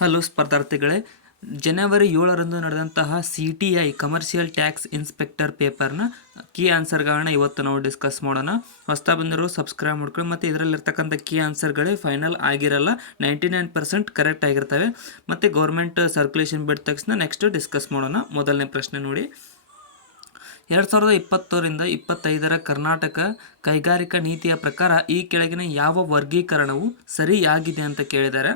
Hello ಸ್ಪರ್ಧಾರ್ಥಿಗಳೇ, ಜನವರಿ 7ರಂದು ನಡೆದಂತಹ CTI commercial tax inspector ಪೇಪರ್ನ key ಆನ್ಸರ್ಗಳನ್ನ ಇವತ್ತು ನಾವು ಡಿಸ್ಕಸ್ ಮಾಡೋಣ. ಹೊಸ್ತಾ ಬಂದಿರೋ ಸಬ್ಸ್ಕ್ರೈಬ್ ಮಾಡ್ಕೊಳ್ಳಿ. ಮತ್ತು ಇದರಲ್ಲಿರ್ತಕ್ಕಂಥ ಕೀ ಆನ್ಸರ್ಗಳೇ ಫೈನಲ್ ಆಗಿರಲ್ಲ, 99% ಕರೆಕ್ಟ್ ಆಗಿರ್ತವೆ. ಮತ್ತು ಗೌರ್ಮೆಂಟ್ ಸರ್ಕ್ಯುಲೇಷನ್ ಬಿಟ್ಟ ತಕ್ಷಣ ನೆಕ್ಸ್ಟ್ ಡಿಸ್ಕಸ್ ಮಾಡೋಣ. ಮೊದಲನೇ ಪ್ರಶ್ನೆ ನೋಡಿ, 2020ರಿಂದ 25ರ ಕರ್ನಾಟಕ ಕೈಗಾರಿಕಾ ನೀತಿಯ ಪ್ರಕಾರ ಈ ಕೆಳಗಿನ ಯಾವ ವರ್ಗೀಕರಣವು ಸರಿಯಾಗಿದೆ ಅಂತ ಕೇಳಿದ್ದಾರೆ.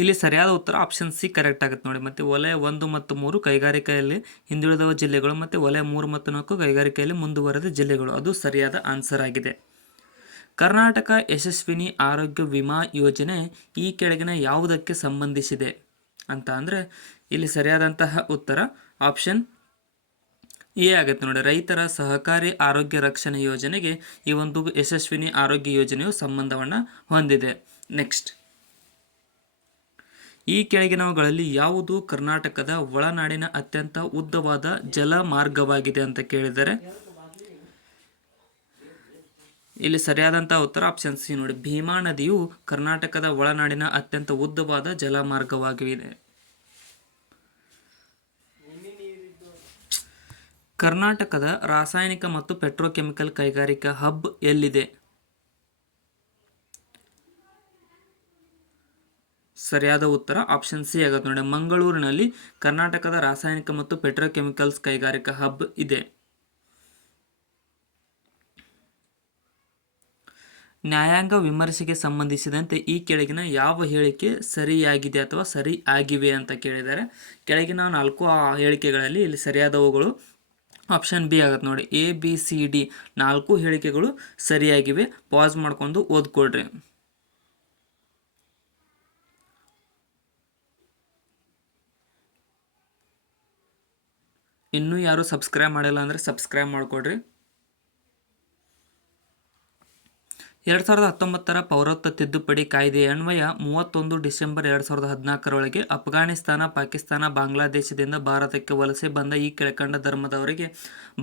ಇಲ್ಲಿ ಸರಿಯಾದ ಉತ್ತರ ಆಪ್ಷನ್ ಸಿ ಕರೆಕ್ಟ್ ಆಗುತ್ತೆ ನೋಡಿ. ಮತ್ತು ವಲಯ 1 ಮತ್ತು 3 ಕೈಗಾರಿಕೆಯಲ್ಲಿ ಹಿಂದುಳಿದ ಜಿಲ್ಲೆಗಳು, ಮತ್ತು ವಲಯ 3 ಮತ್ತು 4 ಕೈಗಾರಿಕೆಯಲ್ಲಿ ಮುಂದುವರೆದ ಜಿಲ್ಲೆಗಳು, ಅದು ಸರಿಯಾದ ಆನ್ಸರ್ ಆಗಿದೆ. ಕರ್ನಾಟಕ ಯಶಸ್ವಿನಿ ಆರೋಗ್ಯ ವಿಮಾ ಯೋಜನೆ ಈ ಕೆಳಗಿನ ಯಾವುದಕ್ಕೆ ಸಂಬಂಧಿಸಿದೆ ಅಂತ ಅಂದರೆ ಇಲ್ಲಿ ಸರಿಯಾದಂತಹ ಉತ್ತರ ಆಪ್ಷನ್ ಎ ಆಗುತ್ತೆ ನೋಡಿ. ರೈತರ ಸಹಕಾರಿ ಆರೋಗ್ಯ ರಕ್ಷಣೆ ಯೋಜನೆಗೆ ಈ ಒಂದು ಯಶಸ್ವಿನಿ ಆರೋಗ್ಯ ಯೋಜನೆಯು ಸಂಬಂಧವನ್ನು ಹೊಂದಿದೆ. ನೆಕ್ಸ್ಟ್, ಈ ಕೆಳಗಿನವುಗಳಲ್ಲಿ ಯಾವುದು ಕರ್ನಾಟಕದ ಒಳನಾಡಿನ ಅತ್ಯಂತ ಉದ್ದವಾದ ಜಲ ಮಾರ್ಗವಾಗಿದೆ ಅಂತ ಕೇಳಿದರೆ ಇಲ್ಲಿ ಸರಿಯಾದಂತಹ ಉತ್ತರ ಆಪ್ಷನ್ ಸಿ ನೋಡಿ. ಭೀಮಾ ನದಿಯು ಕರ್ನಾಟಕದ ಒಳನಾಡಿನ ಅತ್ಯಂತ ಉದ್ದವಾದ ಜಲ ಮಾರ್ಗವಾಗಿದೆ. ಕರ್ನಾಟಕದ ರಾಸಾಯನಿಕ ಮತ್ತು ಪೆಟ್ರೋಕೆಮಿಕಲ್ ಕೈಗಾರಿಕಾ ಹಬ್ ಎಲ್ಲಿದೆ? ಸರಿಯಾದ ಉತ್ತರ ಆಪ್ಷನ್ ಸಿ ಆಗುತ್ತೆ ನೋಡಿ. ಮಂಗಳೂರಿನಲ್ಲಿ ಕರ್ನಾಟಕದ ರಾಸಾಯನಿಕ ಮತ್ತು ಪೆಟ್ರೋಕೆಮಿಕಲ್ಸ್ ಕೈಗಾರಿಕಾ ಹಬ್ ಇದೆ. ನ್ಯಾಯಾಂಗ ವಿಮರ್ಶೆಗೆ ಸಂಬಂಧಿಸಿದಂತೆ ಈ ಕೆಳಗಿನ ಯಾವ ಹೇಳಿಕೆ ಸರಿಯಾಗಿದೆ ಅಥವಾ ಸರಿ ಆಗಿವೆ ಅಂತ ಕೇಳಿದ್ದಾರೆ. ಕೆಳಗಿನ 4 ಹೇಳಿಕೆಗಳಲ್ಲಿ ಇಲ್ಲಿ ಸರಿಯಾದವುಗಳು ಆಪ್ಷನ್ ಬಿ ಆಗುತ್ತೆ ನೋಡಿ. ABCD 4 ಹೇಳಿಕೆಗಳು ಸರಿಯಾಗಿವೆ. ಪಾಸ್ ಮಾಡ್ಕೊಂಡು ಓದ್ಕೊಳ್ರಿ. ಇನ್ನೂ ಯಾರು ಸಬ್ಸ್ಕ್ರೈಬ್ ಮಾಡಿಲ್ಲ ಅಂದರೆ ಸಬ್ಸ್ಕ್ರೈಬ್ ಮಾಡಿಕೊಡ್ರಿ. 2019ರ ಪೌರತ್ವ ತಿದ್ದುಪಡಿ ಕಾಯ್ದೆಯ ಅನ್ವಯ 31 ಡಿಸೆಂಬರ್ 2014ರೊಳಗೆ ಅಫ್ಘಾನಿಸ್ತಾನ, ಪಾಕಿಸ್ತಾನ, ಬಾಂಗ್ಲಾದೇಶದಿಂದ ಭಾರತಕ್ಕೆ ವಲಸೆ ಬಂದ ಈ ಕೆಳಕಂಡ ಧರ್ಮದವರಿಗೆ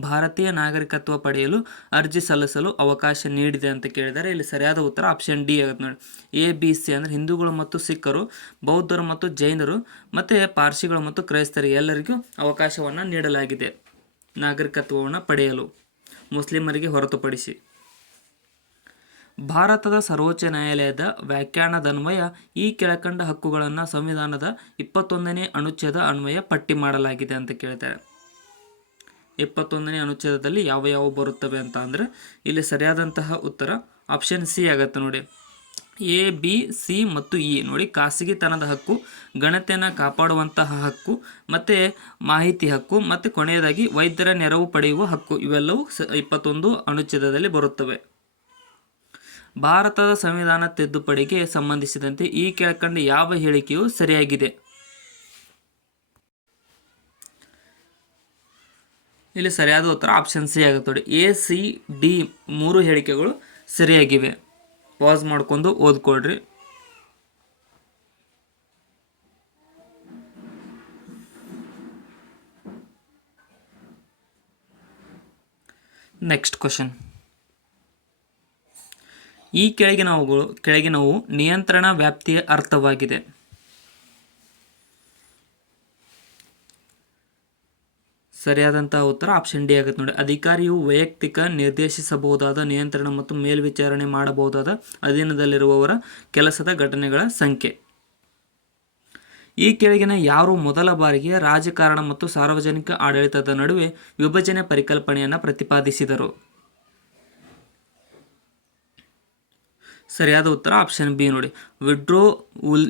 ಭಾರತೀಯ ನಾಗರಿಕತ್ವ ಪಡೆಯಲು ಅರ್ಜಿ ಸಲ್ಲಿಸಲು ಅವಕಾಶ ನೀಡಿದೆ ಅಂತ ಕೇಳಿದ್ದಾರೆ. ಇಲ್ಲಿ ಸರಿಯಾದ ಉತ್ತರ ಆಪ್ಷನ್ ಡಿ ಆಗುತ್ತೆ ನೋಡಿ. ABC ಅಂದರೆ ಹಿಂದೂಗಳು ಮತ್ತು ಸಿಖ್ಖರು, ಬೌದ್ಧರು ಮತ್ತು ಜೈನರು, ಮತ್ತು ಪಾರ್ಸಿಗಳು ಮತ್ತು ಕ್ರೈಸ್ತರಿಗೆ ಎಲ್ಲರಿಗೂ ಅವಕಾಶವನ್ನು ನೀಡಲಾಗಿದೆ ನಾಗರಿಕತ್ವವನ್ನು ಪಡೆಯಲು, ಮುಸ್ಲಿಮರಿಗೆ ಹೊರತುಪಡಿಸಿ. ಭಾರತದ ಸರ್ವೋಚ್ಚ ನ್ಯಾಯಾಲಯದ ವ್ಯಾಖ್ಯಾನದನ್ವಯ ಈ ಕೆಳಕಂಡ ಹಕ್ಕುಗಳನ್ನು ಸಂವಿಧಾನದ 21ನೇ ಅನುಚ್ಛೇದ ಅನ್ವಯ ಪಟ್ಟಿ ಮಾಡಲಾಗಿದೆ ಅಂತ ಕೇಳ್ತಾರೆ. 21ನೇ ಅನುಚ್ಛೇದದಲ್ಲಿ ಯಾವ ಬರುತ್ತವೆ ಅಂತ ಅಂದರೆ ಇಲ್ಲಿ ಸರಿಯಾದಂತಹ ಉತ್ತರ ಆಪ್ಷನ್ ಸಿ ಆಗುತ್ತೆ ನೋಡಿ. A, B, C ಮತ್ತು E ನೋಡಿ. ಖಾಸಗಿತನದ ಹಕ್ಕು, ಘನತೆಯನ್ನು ಕಾಪಾಡುವಂತಹ ಹಕ್ಕು, ಮತ್ತು ಮಾಹಿತಿ ಹಕ್ಕು, ಮತ್ತು ಕೊನೆಯದಾಗಿ ವೈದ್ಯರ ನೆರವು ಪಡೆಯುವ ಹಕ್ಕು, ಇವೆಲ್ಲವೂ 21 ಅನುಚ್ಛೇದದಲ್ಲಿ ಬರುತ್ತವೆ. ಭಾರತದ ಸಂವಿಧಾನ ತಿದ್ದುಪಡಿಗೆ ಸಂಬಂಧಿಸಿದಂತೆ ಈ ಕೆಳಕಂಡ ಯಾವ ಹೇಳಿಕೆಯು ಸರಿಯಾಗಿದೆ? ಇಲ್ಲಿ ಸರಿಯಾದ ಉತ್ತರ ಆಪ್ಷನ್ ಸಿ ಆಗುತ್ತೆ ನೋಡಿ. ACD 3 ಹೇಳಿಕೆಗಳು ಸರಿಯಾಗಿವೆ. ಪಾಸ್ ಮಾಡ್ಕೊಂಡು ಓದ್ಕೊಳ್ರಿ. ನೆಕ್ಸ್ಟ್ ಕ್ವಶನ್, ಈ ಕೆಳಗಿನವು ನಿಯಂತ್ರಣ ವ್ಯಾಪ್ತಿಯ ಅರ್ಥವಾಗಿದೆ. ಸರಿಯಾದಂತಹ ಉತ್ತರ ಆಪ್ಷನ್ ಡಿ ಆಗುತ್ತೆ ನೋಡಿ. ಅಧಿಕಾರಿಯು ವೈಯಕ್ತಿಕ ನಿರ್ದೇಶಿಸಬಹುದಾದ ನಿಯಂತ್ರಣ ಮತ್ತು ಮೇಲ್ವಿಚಾರಣೆ ಮಾಡಬಹುದಾದ ಅಧೀನದಲ್ಲಿರುವವರ ಕೆಲಸದ ಘಟನೆಗಳ ಸಂಖ್ಯೆ. ಈ ಕೆಳಗಿನ ಯಾರು ಮೊದಲ ಬಾರಿಗೆ ರಾಜಕಾರಣ ಮತ್ತು ಸಾರ್ವಜನಿಕ ಆಡಳಿತದ ನಡುವೆ ವಿಭಜನೆ ಪರಿಕಲ್ಪನೆಯನ್ನು ಪ್ರತಿಪಾದಿಸಿದರು? ಸರಿಯಾದ ಉತ್ತರ ಆಪ್ಷನ್ ಬಿ ನೋಡಿ. ವಿಡ್ರೋ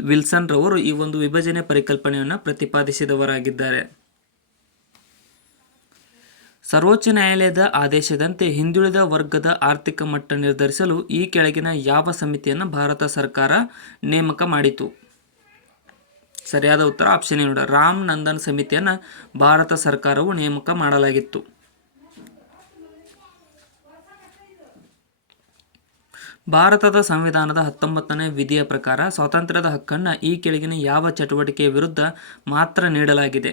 ವಿಲ್ಸನ್ ರವರು ಈ ಒಂದು ವಿಭಜನೆ ಪರಿಕಲ್ಪನೆಯನ್ನು ಪ್ರತಿಪಾದಿಸಿದವರಾಗಿದ್ದಾರೆ. ಸರ್ವೋಚ್ಚ ನ್ಯಾಯಾಲಯದ ಆದೇಶದಂತೆ ಹಿಂದುಳಿದ ವರ್ಗದ ಆರ್ಥಿಕ ಮಟ್ಟ ನಿರ್ಧರಿಸಲು ಈ ಕೆಳಗಿನ ಯಾವ ಸಮಿತಿಯನ್ನು ಭಾರತ ಸರ್ಕಾರ ನೇಮಕ ಮಾಡಿತು? ಸರಿಯಾದ ಉತ್ತರ ಆಪ್ಷನ್ ಎ ನೋಡಿ. ರಾಮ್ ನಂದನ್ ಸಮಿತಿಯನ್ನು ಭಾರತ ಸರ್ಕಾರವು ನೇಮಕ ಮಾಡಲಾಗಿತ್ತು. ಭಾರತದ ಸಂವಿಧಾನದ 19ನೇ ವಿಧಿಯ ಪ್ರಕಾರ ಸ್ವಾತಂತ್ರ್ಯದ ಹಕ್ಕನ್ನು ಈ ಕೆಳಗಿನ ಯಾವ ಚಟುವಟಿಕೆಯ ವಿರುದ್ಧ ಮಾತ್ರ ನೀಡಲಾಗಿದೆ?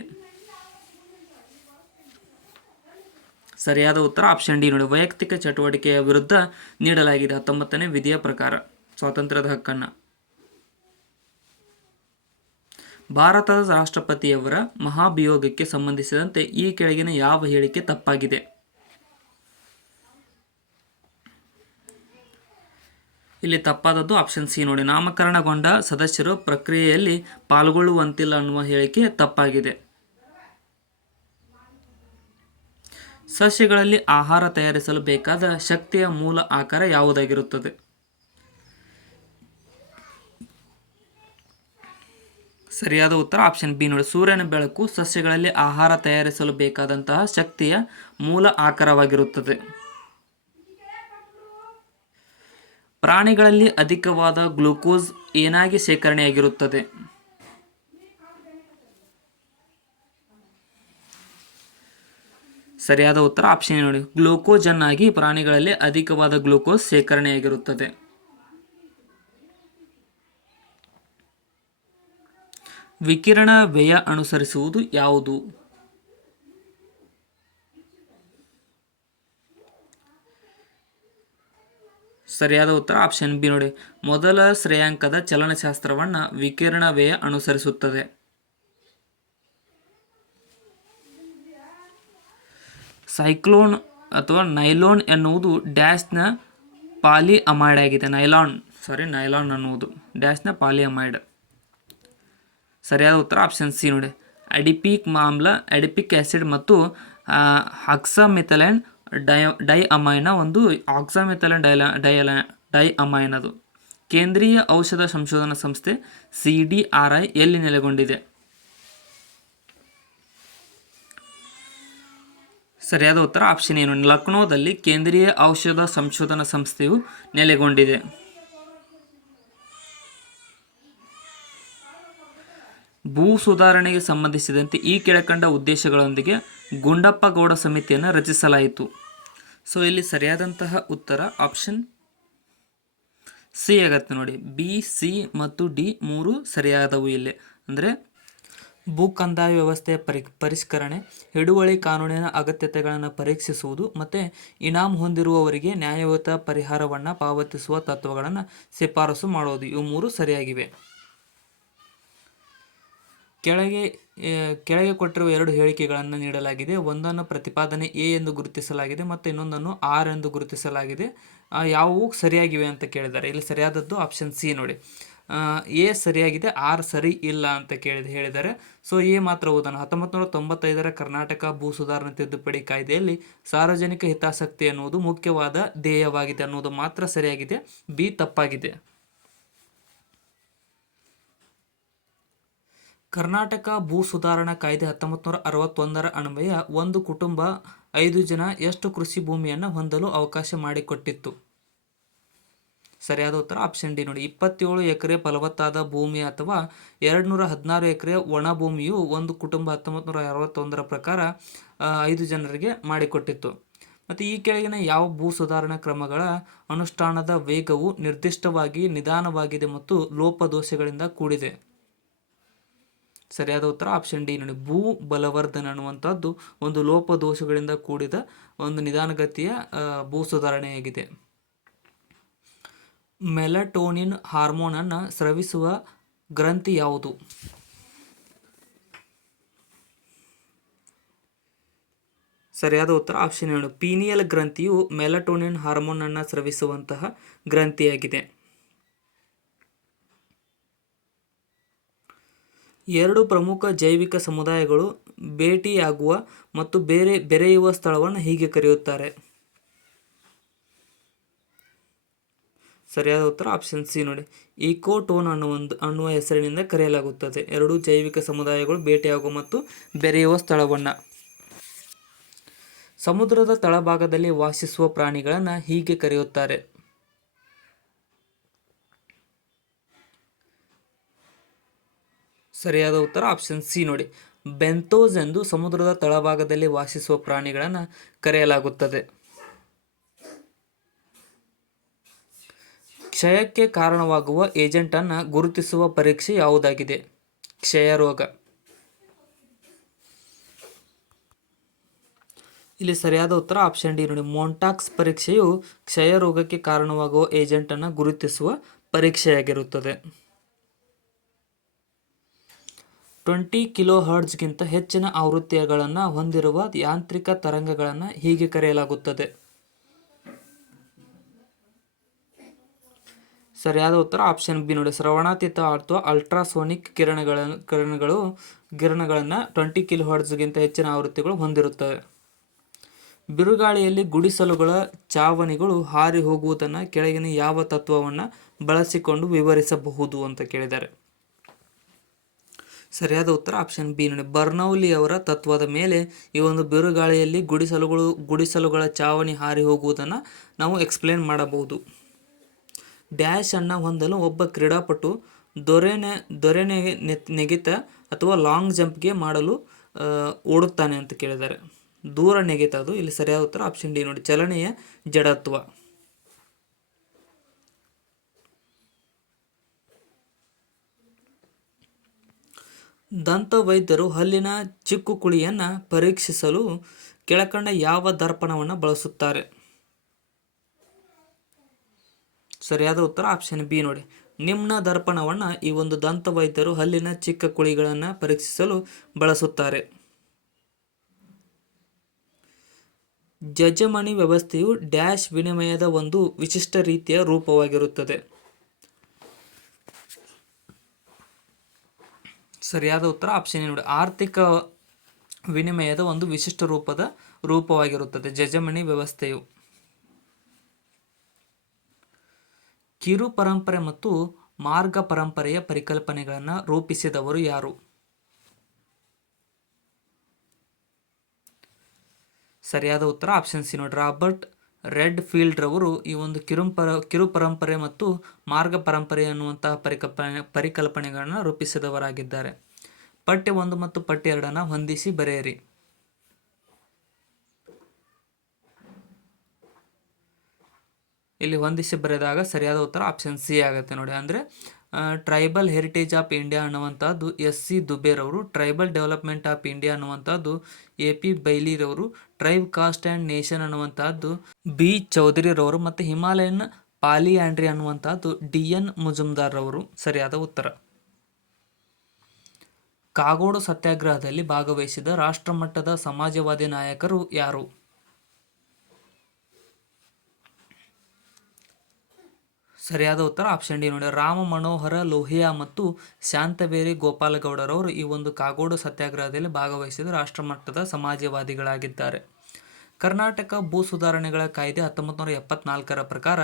ಸರಿಯಾದ ಉತ್ತರ ಆಪ್ಷನ್ ಡಿ ನೋಡಿ. ವೈಯಕ್ತಿಕ ಚಟುವಟಿಕೆಯ ವಿರುದ್ಧ ನೀಡಲಾಗಿದೆ 19ನೇ ವಿಧಿಯ ಪ್ರಕಾರ ಸ್ವಾತಂತ್ರ್ಯದ ಹಕ್ಕನ್ನು. ಭಾರತದ ರಾಷ್ಟ್ರಪತಿಯವರ ಮಹಾಭಿಯೋಗಕ್ಕೆ ಸಂಬಂಧಿಸಿದಂತೆ ಈ ಕೆಳಗಿನ ಯಾವ ಹೇಳಿಕೆ ತಪ್ಪಾಗಿದೆ? ಇಲ್ಲಿ ತಪ್ಪಾದದ್ದು ಆಪ್ಷನ್ ಸಿ ನೋಡಿ, ನಾಮಕರಣಗೊಂಡ ಸದಸ್ಯರು ಪ್ರಕ್ರಿಯೆಯಲ್ಲಿ ಪಾಲ್ಗೊಳ್ಳುವಂತಿಲ್ಲ ಅನ್ನುವ ಹೇಳಿಕೆ ತಪ್ಪಾಗಿದೆ. ಸಸ್ಯಗಳಲ್ಲಿ ಆಹಾರ ತಯಾರಿಸಲು ಬೇಕಾದ ಶಕ್ತಿಯ ಮೂಲ ಆಕಾರ ಯಾವುದಾಗಿರುತ್ತದೆ? ಸರಿಯಾದ ಉತ್ತರ ಆಪ್ಷನ್ ಬಿ ನೋಡಿ, ಸೂರ್ಯನ ಬೆಳಕು ಸಸ್ಯಗಳಲ್ಲಿ ಆಹಾರ ತಯಾರಿಸಲು ಬೇಕಾದಂತಹ ಶಕ್ತಿಯ ಮೂಲ ಆಕಾರವಾಗಿರುತ್ತದೆ. ಪ್ರಾಣಿಗಳಲ್ಲಿ ಅಧಿಕವಾದ ಗ್ಲೂಕೋಸ್ ಏನಾಗಿ ಶೇಖರಣೆಯಾಗಿರುತ್ತದೆ? ಸರಿಯಾದ ಉತ್ತರ ಆಪ್ಷನ್ ನೋಡಿ, ಗ್ಲೂಕೋಜನ್ ಆಗಿ ಪ್ರಾಣಿಗಳಲ್ಲಿ ಅಧಿಕವಾದ ಗ್ಲೂಕೋಸ್ ಶೇಖರಣೆಯಾಗಿರುತ್ತದೆ. ವಿಕಿರಣ ವ್ಯಯ ಅನುಸರಿಸುವುದು ಯಾವುದು? ಸರಿಯಾದ ಉತ್ತರ ಆಪ್ಷನ್ ಬಿ ನೋಡಿ, ಮೊದಲ ಶ್ರೇಯಾಂಕದ ಚಲನಶಾಸ್ತ್ರವನ್ನು ವಿಕಿರಣ ವ್ಯಯ ಅನುಸರಿಸುತ್ತದೆ. ಸೈಕ್ಲೋನ್ ಅಥವಾ ನೈಲಾನ್ ಎನ್ನುವುದು ಡ್ಯಾಶ್ನ ಪಾಲಿಅಮೈಡ್ ಆಗಿದೆ. ನೈಲಾನ್ ಅನ್ನುವುದು ಡ್ಯಾಶ್ನ ಪಾಲಿಅಮೈಡ್. ಸರಿಯಾದ ಉತ್ತರ ಆಪ್ಷನ್ ಸಿ ನೋಡಿ, ಅಡಿಪಿಕ್ ಆಮ್ಲ, ಅಡಿಪಿಕ್ ಆ್ಯಸಿಡ್ ಮತ್ತು ಆಕ್ಸಾಮಿಥೈಲಿನ್ ಡೈಅಮೈನ ಒಂದು ಆಕ್ಸಾಮಿಥೈಲಿನ್ ಡೈಅಮೈನ್ ಅದು. ಕೇಂದ್ರೀಯ ಔಷಧ ಸಂಶೋಧನಾ ಸಂಸ್ಥೆ CDRI ಎಲ್ಲಿ ನೆಲೆಗೊಂಡಿದೆ? ಸರಿಯಾದ ಉತ್ತರ ಆಪ್ಷನ್ ಏನು, ಲಕ್ನೋದಲ್ಲಿ ಕೇಂದ್ರೀಯ ಔಷಧ ಸಂಶೋಧನಾ ಸಂಸ್ಥೆಯು ನೆಲೆಗೊಂಡಿದೆ. ಭೂ ಸುಧಾರಣೆಗೆ ಸಂಬಂಧಿಸಿದಂತೆ ಈ ಕೆಳಕಂಡ ಉದ್ದೇಶಗಳೊಂದಿಗೆ ಗುಂಡಪ್ಪ ಗೌಡ ಸಮಿತಿಯನ್ನು ರಚಿಸಲಾಯಿತು. ಸೊ ಇಲ್ಲಿ ಸರಿಯಾದಂತಹ ಉತ್ತರ ಆಪ್ಷನ್ ಸಿ ಆಗತ್ತೆ ನೋಡಿ. ಬಿ, ಸಿ ಮತ್ತು ಡಿ ಮೂರು ಸರಿಯಾದವು. ಇಲ್ಲಿ ಅಂದರೆ ಭೂ ಕಂದಾಯ ವ್ಯವಸ್ಥೆಯ ಪರಿಷ್ಕರಣೆ, ಹಿಡುವಳಿ ಕಾನೂನಿನ ಅಗತ್ಯತೆಗಳನ್ನು ಪರೀಕ್ಷಿಸುವುದು ಮತ್ತು ಇನಾಮ್ ಹೊಂದಿರುವವರಿಗೆ ನ್ಯಾಯಯುತ ಪರಿಹಾರವನ್ನು ಪಾವತಿಸುವ ತತ್ವಗಳನ್ನು ಶಿಫಾರಸು ಮಾಡುವುದು, ಇವು ಮೂರು ಸರಿಯಾಗಿವೆ. ಕೆಳಗೆ ಕೊಟ್ಟಿರುವ ಎರಡು ಹೇಳಿಕೆಗಳನ್ನು ನೀಡಲಾಗಿದೆ. ಒಂದನ್ನು ಪ್ರತಿಪಾದನೆ ಎ ಎಂದು ಗುರುತಿಸಲಾಗಿದೆ ಮತ್ತು ಇನ್ನೊಂದನ್ನು ಆರ್ ಎಂದು ಗುರುತಿಸಲಾಗಿದೆ. ಯಾವುವು ಸರಿಯಾಗಿವೆ ಅಂತ ಕೇಳಿದ್ದಾರೆ. ಇಲ್ಲಿ ಸರಿಯಾದದ್ದು ಆಪ್ಷನ್ ಸಿ ನೋಡಿ, ಎ ಸರಿಯಾಗಿದೆ, ಆರ್ ಸರಿ ಇಲ್ಲ ಅಂತ ಹೇಳಿದ್ದಾರೆ. ಸೊ ಎ ಮಾತ್ರ ಓದೋಣ. 1995ರ ಕರ್ನಾಟಕ ಭೂ ಸುಧಾರಣಾ ತಿದ್ದುಪಡಿ ಕಾಯ್ದೆಯಲ್ಲಿ ಸಾರ್ವಜನಿಕ ಹಿತಾಸಕ್ತಿ ಎನ್ನುವುದು ಮುಖ್ಯವಾದ ಧ್ಯೇಯವಾಗಿದೆ ಅನ್ನೋದು ಮಾತ್ರ ಸರಿಯಾಗಿದೆ. ಬಿ ತಪ್ಪಾಗಿದೆ. ಕರ್ನಾಟಕ ಭೂ ಸುಧಾರಣಾ ಕಾಯ್ದೆ 1961ರ ಅನ್ವಯ ಒಂದು ಕುಟುಂಬ 5 ಜನ ಎಷ್ಟು ಕೃಷಿ ಭೂಮಿಯನ್ನು ಹೊಂದಲು ಅವಕಾಶ ಮಾಡಿಕೊಟ್ಟಿತ್ತು? ಸರಿಯಾದ ಉತ್ತರ ಆಪ್ಷನ್ ಡಿ ನೋಡಿ, 27 ಎಕರೆ ಫಲವತ್ತಾದ ಭೂಮಿ ಅಥವಾ 216 ಎಕರೆ ಒಣ ಭೂಮಿಯು ಒಂದು ಕುಟುಂಬ 1961ರ ಪ್ರಕಾರ 5 ಜನರಿಗೆ ಮಾಡಿಕೊಟ್ಟಿತ್ತು. ಮತ್ತು ಈ ಕೆಳಗಿನ ಯಾವ ಭೂ ಸುಧಾರಣಾ ಕ್ರಮಗಳ ಅನುಷ್ಠಾನದ ವೇಗವು ನಿರ್ದಿಷ್ಟವಾಗಿ ನಿಧಾನವಾಗಿದೆ ಮತ್ತು ಲೋಪದೋಷಗಳಿಂದ ಕೂಡಿದೆ? ಸರಿಯಾದ ಉತ್ತರ ಆಪ್ಷನ್ ಡಿ ನೋಡಿ, ಭೂ ಬಲವರ್ಧನೆ ಅನ್ನುವಂಥದ್ದು ಒಂದು ಲೋಪದೋಷಗಳಿಂದ ಕೂಡಿದ ಒಂದು ನಿಧಾನಗತಿಯ ಭೂ ಸುಧಾರಣೆಯಾಗಿದೆ. ಮೆಲಟೋನಿನ್ ಹಾರ್ಮೋನನ್ನು ಸ್ರವಿಸುವ ಗ್ರಂಥಿ ಯಾವುದು? ಸರಿಯಾದ ಉತ್ತರ ಆಪ್ಷನ್ ಏನು, ಪೀನಿಯಲ್ ಗ್ರಂಥಿಯು ಮೆಲಟೋನಿನ್ ಹಾರ್ಮೋನನ್ನು ಸ್ರವಿಸುವಂತಹ ಗ್ರಂಥಿಯಾಗಿದೆ. ಎರಡು ಪ್ರಮುಖ ಜೈವಿಕ ಸಮುದಾಯಗಳು ಭೇಟಿಯಾಗುವ ಮತ್ತು ಬೆರೆಯುವ ಸ್ಥಳವನ್ನು ಹೀಗೆ ಕರೆಯುತ್ತಾರೆ? ಸರಿಯಾದ ಉತ್ತರ ಆಪ್ಷನ್ ಸಿ ನೋಡಿ, ಈಕೋಟೋನ್ ಅನ್ನುವ ಹೆಸರಿನಿಂದ ಕರೆಯಲಾಗುತ್ತದೆ. ಎರಡು ಜೈವಿಕ ಸಮುದಾಯಗಳು ಭೇಟಿಯಾಗುವ ಮತ್ತು ಬೆರೆಯುವ ಸ್ಥಳವನ್ನು. ಸಮುದ್ರದ ತಳಭಾಗದಲ್ಲಿ ವಾಸಿಸುವ ಪ್ರಾಣಿಗಳನ್ನು ಹೀಗೆ ಕರೆಯುತ್ತಾರೆ? ಸರಿಯಾದ ಉತ್ತರ ಆಪ್ಷನ್ ಸಿ ನೋಡಿ, ಬೆಂಥೋಸ್ ಎಂದು ಸಮುದ್ರದ ತಳಭಾಗದಲ್ಲಿ ವಾಸಿಸುವ ಪ್ರಾಣಿಗಳನ್ನು ಕರೆಯಲಾಗುತ್ತದೆ. ಕ್ಷಯಕ್ಕೆ ಕಾರಣವಾಗುವ ಏಜೆಂಟನ್ನು ಗುರುತಿಸುವ ಪರೀಕ್ಷೆ ಯಾವುದಾಗಿದೆ? ಕ್ಷಯರೋಗ. ಇಲ್ಲಿ ಸರಿಯಾದ ಉತ್ತರ ಆಪ್ಷನ್ ಡಿ ನೋಡಿ, ಮೊಂಟಾಕ್ಸ್ ಪರೀಕ್ಷೆಯು ಕ್ಷಯರೋಗಕ್ಕೆ ಕಾರಣವಾಗುವ ಏಜೆಂಟನ್ನು ಗುರುತಿಸುವ ಪರೀಕ್ಷೆಯಾಗಿರುತ್ತದೆ. 20 ಕಿಲೋ ಹರ್ಟ್ಜ್ಗಿಂತ ಹೆಚ್ಚಿನ ಆವೃತ್ತಿಗಳನ್ನು ಹೊಂದಿರುವ ಯಾಂತ್ರಿಕ ತರಂಗಗಳನ್ನು ಹೀಗೆ ಕರೆಯಲಾಗುತ್ತದೆ. ಸರಿಯಾದ ಉತ್ತರ ಆಪ್ಷನ್ ಬಿ ನೋಡಿ, ಶ್ರವಣಾತೀತ ಅಥವಾ ಅಲ್ಟ್ರಾಸೋನಿಕ್ ಕಿರಣಗಳನ್ನು 20 ಕಿಲೋ ಹರ್ಟ್ಜ್ಗಿಂತ ಹೆಚ್ಚಿನ ಆವೃತ್ತಿಗಳು ಹೊಂದಿರುತ್ತವೆ. ಬಿರುಗಾಳಿಯಲ್ಲಿ ಗುಡಿಸಲುಗಳ ಚಾವಣಿಗಳು ಹಾರಿ ಹೋಗುವುದನ್ನು ಕೆಳಗಿನ ಯಾವ ತತ್ವವನ್ನು ಬಳಸಿಕೊಂಡು ವಿವರಿಸಬಹುದು ಅಂತ ಕೇಳಿದ್ದಾರೆ. ಸರಿಯಾದ ಉತ್ತರ ಆಪ್ಷನ್ ಬಿ ನೋಡಿ, ಬರ್ನೌಲಿಯವರ ತತ್ವದ ಮೇಲೆ ಈ ಒಂದು ಬಿರುಗಾಳಿಯಲ್ಲಿ ಗುಡಿಸಲುಗಳ ಚಾವಣಿ ಹಾರಿ ಹೋಗುವುದನ್ನು ನಾವು ಎಕ್ಸ್ಪ್ಲೇನ್ ಮಾಡಬಹುದು. ಡ್ಯಾಶ್ ಅನ್ನು ಹೊಂದಲು ಒಬ್ಬ ಕ್ರೀಡಾಪಟು ದೊರೆ ನೆಗೆತ ಅಥವಾ ಲಾಂಗ್ ಜಂಪ್ಗೆ ಮಾಡಲು ಓಡುತ್ತಾನೆ ಅಂತ ಕೇಳಿದ್ದಾರೆ. ದೂರ ನೆಗೆತ ಅದು. ಇಲ್ಲಿ ಸರಿಯಾದ ಉತ್ತರ ಆಪ್ಷನ್ ಡಿ ನೋಡಿ, ಚಲನೆಯ ಜಡತ್ವ. ದಂತ ವೈದ್ಯರು ಹಲ್ಲಿನ ಚಿಕ್ಕು ಕುಳಿಯನ್ನು ಪರೀಕ್ಷಿಸಲು ಕೆಳಕಂಡ ಯಾವ ದರ್ಪಣವನ್ನು ಬಳಸುತ್ತಾರೆ? ಸರಿಯಾದ ಉತ್ತರ ಆಪ್ಷನ್ ಬಿ ನೋಡಿ, ನಿಮ್ನ ದರ್ಪಣವನ್ನು ಈ ಒಂದು ದಂತ ವೈದ್ಯರು ಹಲ್ಲಿನ ಚಿಕ್ಕ ಕುಳಿಗಳನ್ನು ಪರೀಕ್ಷಿಸಲು ಬಳಸುತ್ತಾರೆ. ಜಜಮಣಿ ವ್ಯವಸ್ಥೆಯು ಡ್ಯಾಶ್ ವಿನಿಮಯದ ಒಂದು ವಿಶಿಷ್ಟ ರೀತಿಯ ರೂಪವಾಗಿರುತ್ತದೆ. ಸರಿಯಾದ ಉತ್ತರ ಆಪ್ಷನ್ ನೋಡಿ, ಆರ್ಥಿಕ ವಿನಿಮಯದ ಒಂದು ವಿಶಿಷ್ಟ ರೂಪವಾಗಿರುತ್ತದೆ ಜಜಮಣಿ ವ್ಯವಸ್ಥೆಯು. ಕಿರು ಪರಂಪರೆ ಮತ್ತು ಮಾರ್ಗ ಪರಂಪರೆಯ ಪರಿಕಲ್ಪನೆಗಳನ್ನು ರೂಪಿಸಿದವರು ಯಾರು? ಸರಿಯಾದ ಉತ್ತರ ಆಪ್ಷನ್ ಸಿ ನೋಡಿ, ರಾಬರ್ಟ್ ರೆಡ್ ಫೀಲ್ಡ್ ರವರು ಈ ಒಂದು ಕಿರು ಪರಂಪರೆ ಮತ್ತು ಮಾರ್ಗ ಪರಂಪರೆ ಅನ್ನುವಂತಹ ಪರಿಕಲ್ಪನೆಗಳನ್ನು ರೂಪಿಸಿದವರಾಗಿದ್ದಾರೆ. ಪಠ್ಯ 1 ಮತ್ತು ಪಠ್ಯ 2 ಹೊಂದಿಸಿ ಬರೆಯಿರಿ. ಇಲ್ಲಿ ಹೊಂದಿಸಿ ಬರೆದಾಗ ಸರಿಯಾದ ಉತ್ತರ ಆಪ್ಷನ್ ಸಿ ಆಗುತ್ತೆ ನೋಡಿ. ಅಂದರೆ ಟ್ರೈಬಲ್ ಹೆರಿಟೇಜ್ ಆಫ್ ಇಂಡಿಯಾ ಅನ್ನುವಂಥದ್ದು SC ದುಬೇರವರು, ಟ್ರೈಬಲ್ ಡೆವಲಪ್ಮೆಂಟ್ ಆಫ್ ಇಂಡಿಯಾ ಅನ್ನುವಂಥದ್ದು AP ಬೈಲಿರವರು, ಟ್ರೈಬ್ ಕಾಸ್ಟ್ ಆ್ಯಂಡ್ ನೇಷನ್ ಅನ್ನುವಂಥದ್ದು B ಚೌಧರಿರವರು ಮತ್ತು ಹಿಮಾಲಯನ್ ಪಾಲಿಯಾಂಡ್ರಿ ಅನ್ನುವಂಥದ್ದು DN ಮುಜುಮ್ದಾರ್ ರವರು. ಸರಿಯಾದ ಉತ್ತರ. ಕಾಗೋಡು ಸತ್ಯಾಗ್ರಹದಲ್ಲಿ ಭಾಗವಹಿಸಿದ ರಾಷ್ಟ್ರಮಟ್ಟದ ಸಮಾಜವಾದಿ ನಾಯಕರು ಯಾರು? ಸರಿಯಾದ ಉತ್ತರ ಆಪ್ಷನ್ ಡಿ ನೋಡಿ, ರಾಮ ಮನೋಹರ ಲೋಹಿಯಾ ಮತ್ತು ಶಾಂತವೇರಿ ಗೋಪಾಲಗೌಡರವರು ಈ ಒಂದು ಕಾಗೋಡು ಸತ್ಯಾಗ್ರಹದಲ್ಲಿ ಭಾಗವಹಿಸಿದ ರಾಷ್ಟ್ರಮಟ್ಟದ ಸಮಾಜವಾದಿಗಳಾಗಿದ್ದಾರೆ. ಕರ್ನಾಟಕ ಭೂ ಸುಧಾರಣೆಗಳ ಕಾಯ್ದೆ 1974ರ ಪ್ರಕಾರ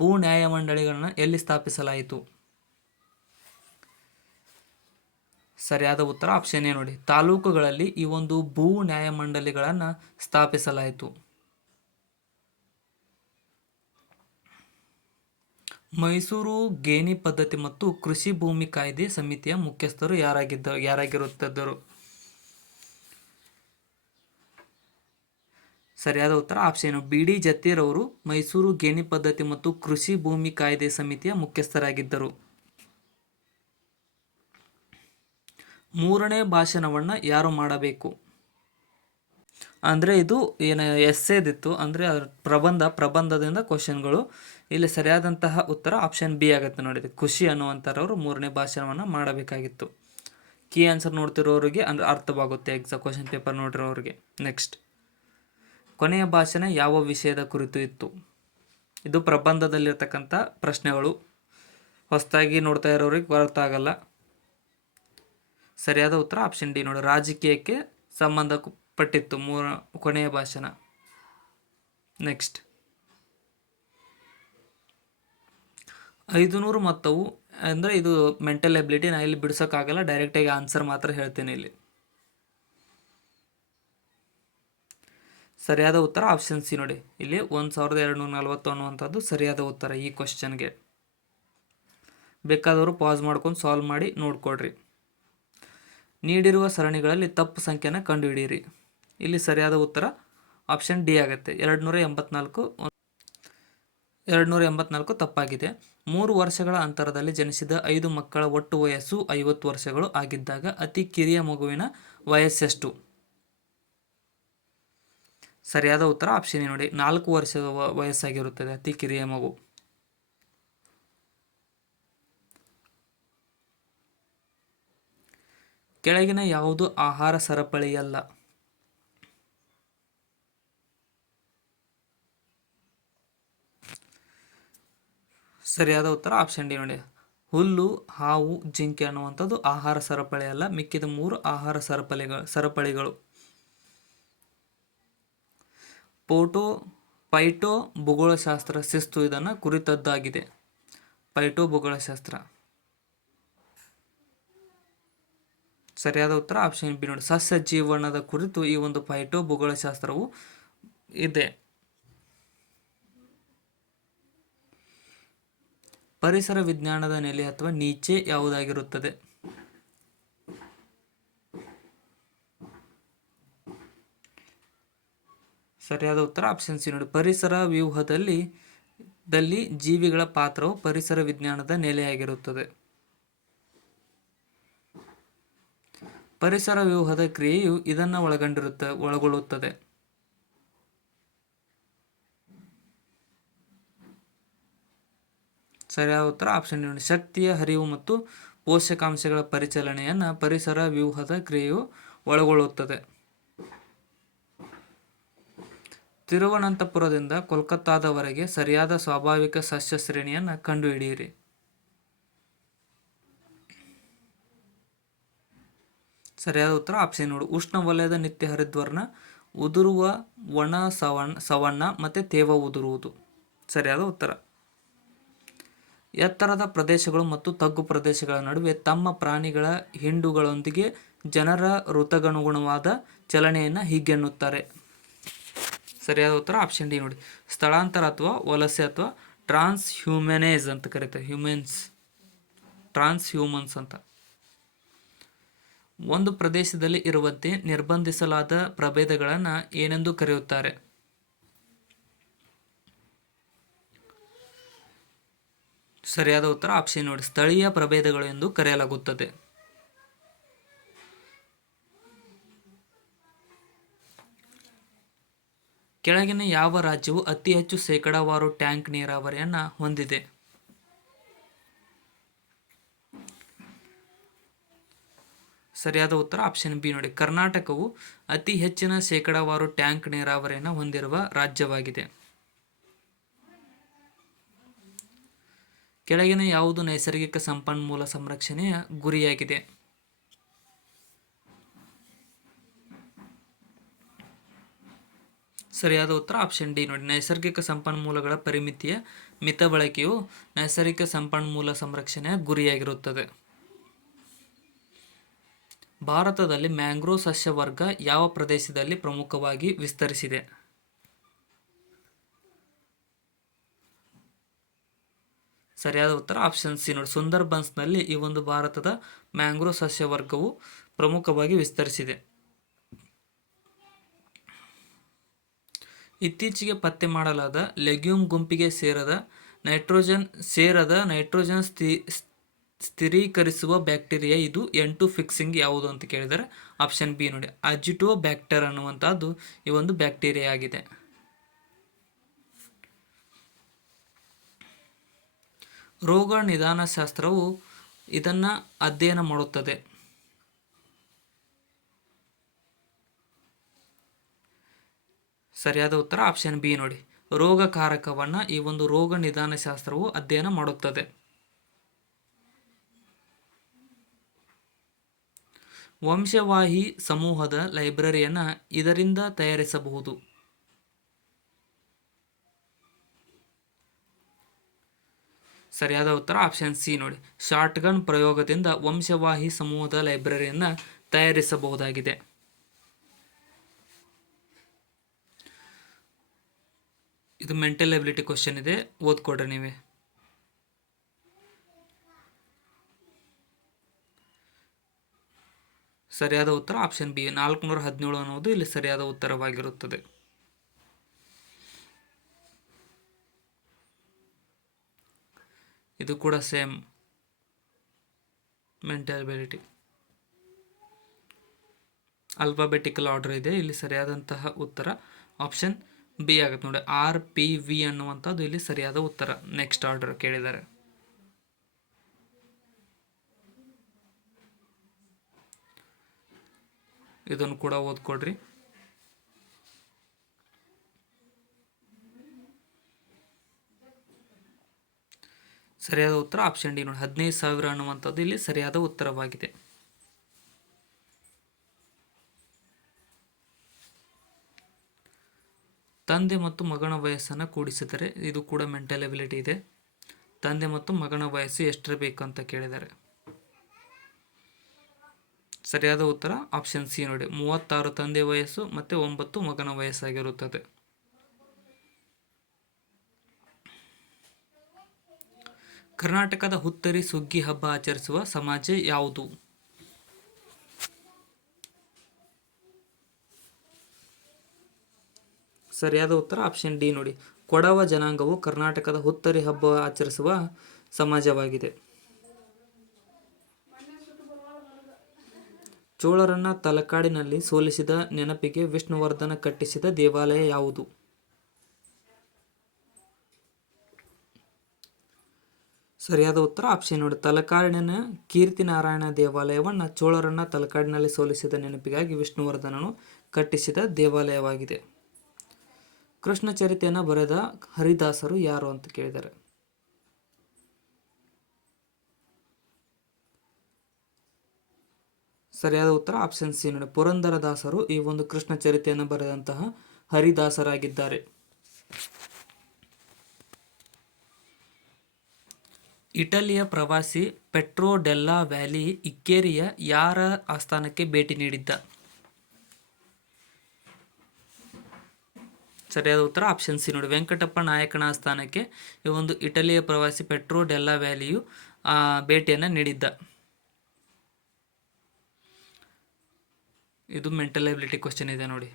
ಭೂ ನ್ಯಾಯಮಂಡಳಿಗಳನ್ನು ಎಲ್ಲಿ ಸ್ಥಾಪಿಸಲಾಯಿತು? ಸರಿಯಾದ ಉತ್ತರ ಆಪ್ಷನ್ ಎ ನೋಡಿ, ತಾಲೂಕುಗಳಲ್ಲಿ ಈ ಒಂದು ಭೂ ನ್ಯಾಯಮಂಡಳಿಗಳನ್ನು ಸ್ಥಾಪಿಸಲಾಯಿತು. ಮೈಸೂರು ಗೇಣಿ ಪದ್ಧತಿ ಮತ್ತು ಕೃಷಿ ಭೂಮಿ ಕಾಯ್ದೆ ಸಮಿತಿಯ ಮುಖ್ಯಸ್ಥರು ಯಾರಾಗಿರುತ್ತಿದ್ದರು? ಸರಿಯಾದ ಉತ್ತರ ಆಪ್ಷನ್ BD ಜತ್ತೀರವರು ಮೈಸೂರು ಗೇಣಿ ಪದ್ಧತಿ ಮತ್ತು ಕೃಷಿ ಭೂಮಿ ಕಾಯ್ದೆ ಸಮಿತಿಯ ಮುಖ್ಯಸ್ಥರಾಗಿದ್ದರು. 3ನೇ ಭಾಷಣವನ್ನು ಯಾರು ಮಾಡಬೇಕು? ಅಂದರೆ ಇದು ಏನು ಎಸ್ಸೇದಿತ್ತು, ಅಂದರೆ ಪ್ರಬಂಧದಿಂದ ಕ್ವಶನ್ಗಳು. ಇಲ್ಲಿ ಸರಿಯಾದಂತಹ ಉತ್ತರ ಆಪ್ಷನ್ ಬಿ ಆಗುತ್ತೆ ನೋಡಿ, ಖುಷಿ ಅನ್ನುವಂಥವ್ರು 3ನೇ ಭಾಷಣವನ್ನು ಮಾಡಬೇಕಾಗಿತ್ತು. ಕೀ ಆನ್ಸರ್ ನೋಡ್ತಿರೋರಿಗೆ ಅಂದರೆ ಅರ್ಥವಾಗುತ್ತೆ ಕ್ವಶನ್ ಪೇಪರ್ ನೋಡಿರೋರಿಗೆ. ನೆಕ್ಸ್ಟ್, ಕೊನೆಯ ಭಾಷಣ ಯಾವ ವಿಷಯದ ಕುರಿತು ಇತ್ತು? ಇದು ಪ್ರಬಂಧದಲ್ಲಿರ್ತಕ್ಕಂಥ ಪ್ರಶ್ನೆಗಳು, ಹೊಸದಾಗಿ ನೋಡ್ತಾ ಇರೋರಿಗೆ ಗೊತ್ತಾಗಲ್ಲ. ಸರಿಯಾದ ಉತ್ತರ ಆಪ್ಷನ್ ಡಿ ನೋಡಿ, ರಾಜಕೀಯಕ್ಕೆ ಸಂಬಂಧಪಟ್ಟಿತ್ತು ಕೊನೆಯ ಭಾಷಣ. ನೆಕ್ಸ್ಟ್, 500 ಮೊತ್ತವು ಅಂದರೆ ಇದು ಮೆಂಟಲ್ ಎಬಿಲಿಟಿ, ನಾನು ಇಲ್ಲಿ ಬಿಡಿಸೋಕ್ಕಾಗಲ್ಲ, ಡೈರೆಕ್ಟಾಗಿ ಆನ್ಸರ್ ಮಾತ್ರ ಹೇಳ್ತೇನೆ ಇಲ್ಲಿ. ಸರಿಯಾದ ಉತ್ತರ ಆಪ್ಷನ್ ಸಿ ನೋಡಿ, ಇಲ್ಲಿ 1240 ಅನ್ನುವಂಥದ್ದು ಸರಿಯಾದ ಉತ್ತರ ಈ ಕ್ವಶನ್ಗೆ. ಬೇಕಾದವರು ಪಾಸ್ ಮಾಡ್ಕೊಂಡು ಸಾಲ್ವ್ ಮಾಡಿ ನೋಡ್ಕೊಡ್ರಿ. ನೀಡಿರುವ ಸರಣಿಗಳಲ್ಲಿ ತಪ್ಪು ಸಂಖ್ಯೆನ ಕಂಡುಹಿಡಿಯಿರಿ. ಇಲ್ಲಿ ಸರಿಯಾದ ಉತ್ತರ ಆಪ್ಷನ್ ಡಿ ಆಗುತ್ತೆ, 284 ತಪ್ಪಾಗಿದೆ. 3 ವರ್ಷಗಳ ಅಂತರದಲ್ಲಿ ಜನಿಸಿದ 5 ಮಕ್ಕಳ ಒಟ್ಟು ವಯಸ್ಸು 50 ವರ್ಷಗಳು ಆಗಿದ್ದಾಗ ಅತಿ ಕಿರಿಯ ಮಗುವಿನ ವಯಸ್ಸೆಷ್ಟು? ಸರಿಯಾದ ಉತ್ತರ ಆಪ್ಷನ್ ನೋಡಿ, 4 ವರ್ಷದ ವಯಸ್ಸಾಗಿರುತ್ತದೆ ಅತಿ ಕಿರಿಯ ಮಗು. ಕೆಳಗಿನ ಯಾವುದು ಆಹಾರ ಸರಪಳಿಯಲ್ಲ? ಸರಿಯಾದ ಉತ್ತರ ಆಪ್ಷನ್ ಡಿ ನೋಡಿ. ಹುಲ್ಲು, ಹಾವು, ಜಿಂಕೆ ಅನ್ನುವಂಥದ್ದು ಆಹಾರ ಸರಪಳಿ ಅಲ್ಲ. ಮಿಕ್ಕಿದ 3 ಆಹಾರ ಸರಪಳಿಗಳು. ಪೈಟೋ ಭೂಗೋಳಶಾಸ್ತ್ರ ಶಿಸ್ತು ಇದನ್ನು ಕುರಿತದ್ದಾಗಿದೆ. ಪೈಟೋ ಭೂಗೋಳಶಾಸ್ತ್ರ. ಸರಿಯಾದ ಉತ್ತರ ಆಪ್ಷನ್ ಬಿ ನೋಡಿ. ಸಸ್ಯ ಜೀವನದ ಕುರಿತು ಈ ಒಂದು ಪೈಟೋ ಭೂಗೋಳಶಾಸ್ತ್ರವು ಇದೆ. ಪರಿಸರ ವಿಜ್ಞಾನದ ನೆಲೆ ಅಥವಾ ನೀಚೆ ಯಾವುದಾಗಿರುತ್ತದೆ? ಸರಿಯಾದ ಉತ್ತರ ಆಪ್ಷನ್ ಸಿ ನೋಡಿ. ಪರಿಸರ ವ್ಯೂಹದಲ್ಲಿ ಜೀವಿಗಳ ಪಾತ್ರವು ಪರಿಸರ ವಿಜ್ಞಾನದ ನೆಲೆಯಾಗಿರುತ್ತದೆ. ಪರಿಸರ ವ್ಯೂಹದ ಕ್ರಿಯೆಯು ಇದನ್ನು ಒಳಗೊಳ್ಳುತ್ತದೆ. ಸರಿಯಾದ ಉತ್ತರ ಆಪ್ಷನ್ ನೋಡಿ. ಶಕ್ತಿಯ ಹರಿವು ಮತ್ತು ಪೋಷಕಾಂಶಗಳ ಪರಿಚಲನೆಯನ್ನು ಪರಿಸರ ವ್ಯೂಹದ ಕ್ರಿಯೆಯು ಒಳಗೊಳ್ಳುತ್ತದೆ. ತಿರುವನಂತಪುರದಿಂದ ಕೋಲ್ಕತ್ತಾದವರೆಗೆ ಸರಿಯಾದ ಸ್ವಾಭಾವಿಕ ಸಸ್ಯ ಶ್ರೇಣಿಯನ್ನು ಕಂಡುಹಿಡಿಯಿರಿ. ಸರಿಯಾದ ಉತ್ತರ ಆಪ್ಷನ್ ನೋಡಿ. ಉಷ್ಣವಲಯದ ನಿತ್ಯ ಹರಿದ್ವರ್ಣ, ಉದುರುವ ಒಣ ಸವಣ್ಣ ಮತ್ತು ತೇವ ಉದುರುವುದು. ಸರಿಯಾದ ಉತ್ತರ. ಎತ್ತರದ ಪ್ರದೇಶಗಳು ಮತ್ತು ತಗ್ಗು ಪ್ರದೇಶಗಳ ನಡುವೆ ತಮ್ಮ ಪ್ರಾಣಿಗಳ ಹಿಂಡುಗಳೊಂದಿಗೆ ಜನರ ಋತುಗನುಗುಣವಾದ ಚಲನೆಯನ್ನು ಹೀಗೆನ್ನುತ್ತಾರೆ. ಸರಿಯಾದ ಉತ್ತರ ಆಪ್ಷನ್ ಡಿ ನೋಡಿ. ಸ್ಥಳಾಂತರ ಅಥವಾ ವಲಸೆ ಅಥವಾ ಟ್ರಾನ್ಸ್ ಹ್ಯೂಮನೇಜ್ ಅಂತ ಕರೀತಾರೆ. ಟ್ರಾನ್ಸ್ ಹ್ಯೂಮನ್ಸ್ ಅಂತ. ಒಂದು ಪ್ರದೇಶದಲ್ಲಿ ಇರುವಂತೆ ನಿರ್ಬಂಧಿಸಲಾದ ಪ್ರಭೇದಗಳನ್ನು ಏನೆಂದು ಕರೆಯುತ್ತಾರೆ? ಸರಿಯಾದ ಉತ್ತರ ಆಪ್ಷನ್ ನೋಡಿ. ಸ್ಥಳೀಯ ಪ್ರಭೇದಗಳು ಎಂದು ಕರೆಯಲಾಗುತ್ತದೆ. ಕೆಳಗಿನ ಯಾವ ರಾಜ್ಯವು ಅತಿ ಹೆಚ್ಚು ಶೇಕಡಾವಾರು ಟ್ಯಾಂಕ್ ನೀರಾವರಿಯನ್ನು ಹೊಂದಿದೆ? ಸರಿಯಾದ ಉತ್ತರ ಆಪ್ಷನ್ ಬಿ ನೋಡಿ. ಕರ್ನಾಟಕವು ಅತಿ ಹೆಚ್ಚಿನ ಶೇಕಡಾವಾರು ಟ್ಯಾಂಕ್ ನೀರಾವರಿಯನ್ನು ಹೊಂದಿರುವ ರಾಜ್ಯವಾಗಿದೆ. ಕೆಳಗಿನ ಯಾವುದು ನೈಸರ್ಗಿಕ ಸಂಪನ್ಮೂಲ ಸಂರಕ್ಷಣೆಯ ಗುರಿಯಾಗಿದೆ? ಸರಿಯಾದ ಉತ್ತರ ಆಪ್ಷನ್ ಡಿ ನೋಡಿ. ನೈಸರ್ಗಿಕ ಸಂಪನ್ಮೂಲಗಳ ಪರಿಮಿತಿಯ ಮಿತ ಬಳಕೆಯು ನೈಸರ್ಗಿಕ ಸಂಪನ್ಮೂಲ ಸಂರಕ್ಷಣೆಯ ಗುರಿಯಾಗಿರುತ್ತದೆ. ಭಾರತದಲ್ಲಿ ಮ್ಯಾಂಗ್ರೋವ್ ಸಸ್ಯವರ್ಗ ಯಾವ ಪ್ರದೇಶದಲ್ಲಿ ಪ್ರಮುಖವಾಗಿ ವಿಸ್ತರಿಸಿದೆ? ಸರಿಯಾದ ಉತ್ತರ ಆಪ್ಷನ್ ಸಿ ನೋಡಿ. ಸುಂದರ್ಬನ್ಸ್ನಲ್ಲಿ ಈ ಒಂದು ಭಾರತದ ಮ್ಯಾಂಗ್ರೋವ್ ಸಸ್ಯವರ್ಗವು ಪ್ರಮುಖವಾಗಿ ವಿಸ್ತರಿಸಿದೆ. ಇತ್ತೀಚೆಗೆ ಪತ್ತೆ ಮಾಡಲಾದ ಲೆಗ್ಯೂಮ್ ಗುಂಪಿಗೆ ಸೇರದ ನೈಟ್ರೋಜನ್ ಸ್ಥಿರೀಕರಿಸುವ ಬ್ಯಾಕ್ಟೀರಿಯಾ ಇದು N2 ಫಿಕ್ಸಿಂಗ್ ಯಾವುದು ಅಂತ ಕೇಳಿದರೆ ಆಪ್ಷನ್ ಬಿ ನೋಡಿ. ಅಜಿಟೋಬ್ಯಾಕ್ಟರ್ ಅನ್ನುವಂಥದ್ದು ಈ ಒಂದು ಬ್ಯಾಕ್ಟೀರಿಯಾ ಆಗಿದೆ. ರೋಗ ನಿದಾನಶಾಸ್ತ್ರವು ಇದನ್ನು ಅಧ್ಯಯನ ಮಾಡುತ್ತದೆ. ಸರಿಯಾದ ಉತ್ತರ ಆಪ್ಷನ್ ಬಿ ನೋಡಿ. ರೋಗಕಾರಕವನ್ನು ಈ ಒಂದು ರೋಗ ನಿದಾನಶಾಸ್ತ್ರವು ಅಧ್ಯಯನ ಮಾಡುತ್ತದೆ. ವಂಶವಾಹಿ ಸಮೂಹದ ಲೈಬ್ರರಿಯನ್ನು ಇದರಿಂದ ತಯಾರಿಸಬಹುದು. ಸರಿಯಾದ ಉತ್ತರ ಆಪ್ಷನ್ ಸಿ ನೋಡಿ. ಶಾಟ್ಗನ್ ಪ್ರಯೋಗದಿಂದ ವಂಶವಾಹಿ ಸಮೂಹದ ಲೈಬ್ರರಿಯನ್ನು ತಯಾರಿಸಬಹುದಾಗಿದೆ. ಇದು ಮೆಂಟಲ್ ಎಬಿಲಿಟಿ ಕ್ವಶನ್ ಇದೆ, ಓದ್ಕೊಡ್ರಿ ನೀವೇ. ಸರಿಯಾದ ಉತ್ತರ ಆಪ್ಷನ್ ಬಿ 417 ಅನ್ನುವುದು ಇಲ್ಲಿ ಸರಿಯಾದ ಉತ್ತರವಾಗಿರುತ್ತದೆ. ಇದು ಕೂಡ same mental ability. Alphabetical order ಇದೆ. ಇಲ್ಲಿ ಸರಿಯಾದಂತಹ ಉತ್ತರ ಆಪ್ಷನ್ ಬಿ ಆಗುತ್ತೆ ನೋಡಿ. RPV ಅನ್ನುವಂಥದ್ದು ಇಲ್ಲಿ ಸರಿಯಾದ ಉತ್ತರ. ನೆಕ್ಸ್ಟ್ ಆರ್ಡರ್ ಕೇಳಿದ್ದಾರೆ. ಇದನ್ನು ಕೂಡ ಓದ್ಕೊಡ್ರಿ. ಸರಿಯಾದ ಉತ್ತರ ಆಪ್ಷನ್ ಡಿ ನೋಡಿ, 15,000 ಅನ್ನುವಂಥದ್ದು ಇಲ್ಲಿ ಸರಿಯಾದ ಉತ್ತರವಾಗಿದೆ. ತಂದೆ ಮತ್ತು ಮಗನ ವಯಸ್ಸನ್ನು ಕೂಡಿಸಿದರೆ, ಇದು ಕೂಡ ಮೆಂಟಲ್ ಎಬಿಲಿಟಿ ಇದೆ. ತಂದೆ ಮತ್ತು ಮಗನ ವಯಸ್ಸು ಎಷ್ಟಿರಬೇಕು ಅಂತ ಕೇಳಿದ್ದಾರೆ. ಸರಿಯಾದ ಉತ್ತರ ಆಪ್ಷನ್ ಸಿ ನೋಡಿ, 36 ತಂದೆ ವಯಸ್ಸು ಮತ್ತು 9 ಮಗನ ವಯಸ್ಸಾಗಿರುತ್ತದೆ. ಕರ್ನಾಟಕದ ಹುತ್ತರಿ ಸುಗ್ಗಿ ಹಬ್ಬ ಆಚರಿಸುವ ಸಮಾಜ ಯಾವುದು? ಸರಿಯಾದ ಉತ್ತರ ಆಪ್ಷನ್ ಡಿ ನೋಡಿ, ಕೊಡವ ಜನಾಂಗವು ಕರ್ನಾಟಕದ ಹುತ್ತರಿ ಹಬ್ಬ ಆಚರಿಸುವ ಸಮಾಜವಾಗಿದೆ. ಚೋಳರನ್ನ ತಲಕಾಡಿನಲ್ಲಿ ಸೋಲಿಸಿದ ನೆನಪಿಗೆ ವಿಷ್ಣುವರ್ಧನ ಕಟ್ಟಿಸಿದ ದೇವಾಲಯ ಯಾವುದು? ಸರಿಯಾದ ಉತ್ತರ ಆಪ್ಷನ್ ನೋಡಿ, ತಲಕಾಡಿನ ಕೀರ್ತಿನಾರಾಯಣ ದೇವಾಲಯವನ್ನು ಚೋಳರನ್ನ ತಲಕಾಡಿನಲ್ಲಿ ಸೋಲಿಸಿದ ನೆನಪಿಗಾಗಿ ವಿಷ್ಣುವರ್ಧನನು ಕಟ್ಟಿಸಿದ ದೇವಾಲಯವಾಗಿದೆ. ಕೃಷ್ಣ ಚರಿತೆಯನ್ನು ಬರೆದ ಹರಿದಾಸರು ಯಾರು ಅಂತ ಕೇಳಿದ್ದಾರೆ. ಸರಿಯಾದ ಉತ್ತರ ಆಪ್ಷನ್ ಸಿ ನೋಡಿ, ಪುರಂದರದಾಸರು ಈ ಒಂದು ಕೃಷ್ಣ ಚರಿತೆಯನ್ನು ಬರೆದಂತಹ ಹರಿದಾಸರಾಗಿದ್ದಾರೆ. ಇಟಲಿಯ ಪ್ರವಾಸಿ ಪೆಟ್ರೋ ಡೆಲ್ಲಾ ವ್ಯಾಲಿ ಇಕ್ಕೇರಿಯ ಯಾರ ಆಸ್ಥಾನಕ್ಕೆ ಭೇಟಿ ನೀಡಿದ್ದ? ಸರಿಯಾದ ಉತ್ತರ ಆಪ್ಷನ್ ಸಿ ನೋಡಿ, ವೆಂಕಟಪ್ಪ ನಾಯಕನ ಆಸ್ಥಾನಕ್ಕೆ ಈ ಒಂದು ಇಟಲಿಯ ಪ್ರವಾಸಿ ಪೆಟ್ರೋ ಡೆಲ್ಲಾ ವ್ಯಾಲಿಯು ಭೇಟಿಯನ್ನು ನೀಡಿದ್ದ. ಇದು ಮೆಂಟಲ್ ಎಬಿಲಿಟಿ ಕ್ವಶನ್ ಇದೆ ನೋಡಿ.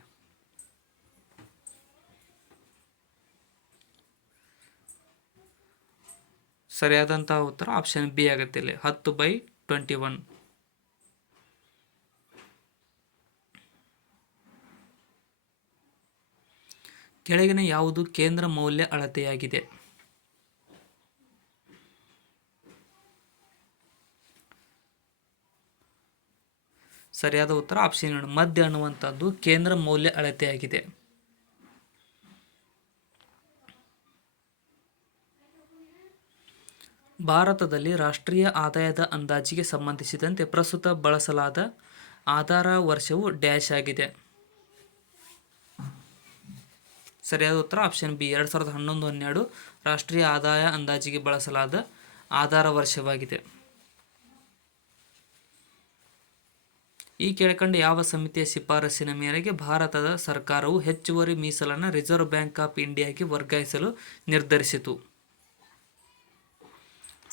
ಸರಿಯಾದಂತಹ ಉತ್ತರ ಆಪ್ಷನ್ ಬಿ ಆಗುತ್ತೆ ಇಲ್ಲಿ, 10/21. ಕೆಳಗಿನ ಯಾವುದು ಕೇಂದ್ರ ಮೌಲ್ಯ ಅಳತೆಯಾಗಿದೆ? ಸರಿಯಾದ ಉತ್ತರ ಆಪ್ಷನ್ ನೋಡಿ, ಮದ್ಯ ಅನ್ನುವಂಥದ್ದು ಕೇಂದ್ರ ಮೌಲ್ಯ ಅಳತೆಯಾಗಿದೆ. ಭಾರತದಲ್ಲಿ ರಾಷ್ಟ್ರೀಯ ಆದಾಯದ ಅಂದಾಜಿಗೆ ಸಂಬಂಧಿಸಿದಂತೆ ಪ್ರಸ್ತುತ ಬಳಸಲಾದ ಆಧಾರ ವರ್ಷವು ಡ್ಯಾಶ್ ಆಗಿದೆ. ಸರಿಯಾದ ಉತ್ತರ ಆಪ್ಷನ್ ಬಿ, 2011-12 ರಾಷ್ಟ್ರೀಯ ಆದಾಯ ಅಂದಾಜಿಗೆ ಬಳಸಲಾದ ಆಧಾರ ವರ್ಷವಾಗಿದೆ. ಈ ಕೆಳಕಂಡ ಯಾವ ಸಮಿತಿಯ ಶಿಫಾರಸಿನ ಮೇರೆಗೆ ಭಾರತದ ಸರ್ಕಾರವು ಹೆಚ್ಚುವರಿ ಮೀಸಲನ್ನು ರಿಸರ್ವ್ ಬ್ಯಾಂಕ್ ಆಫ್ ಇಂಡಿಯಾಗೆ ವರ್ಗಾಯಿಸಲು ನಿರ್ಧರಿಸಿತು?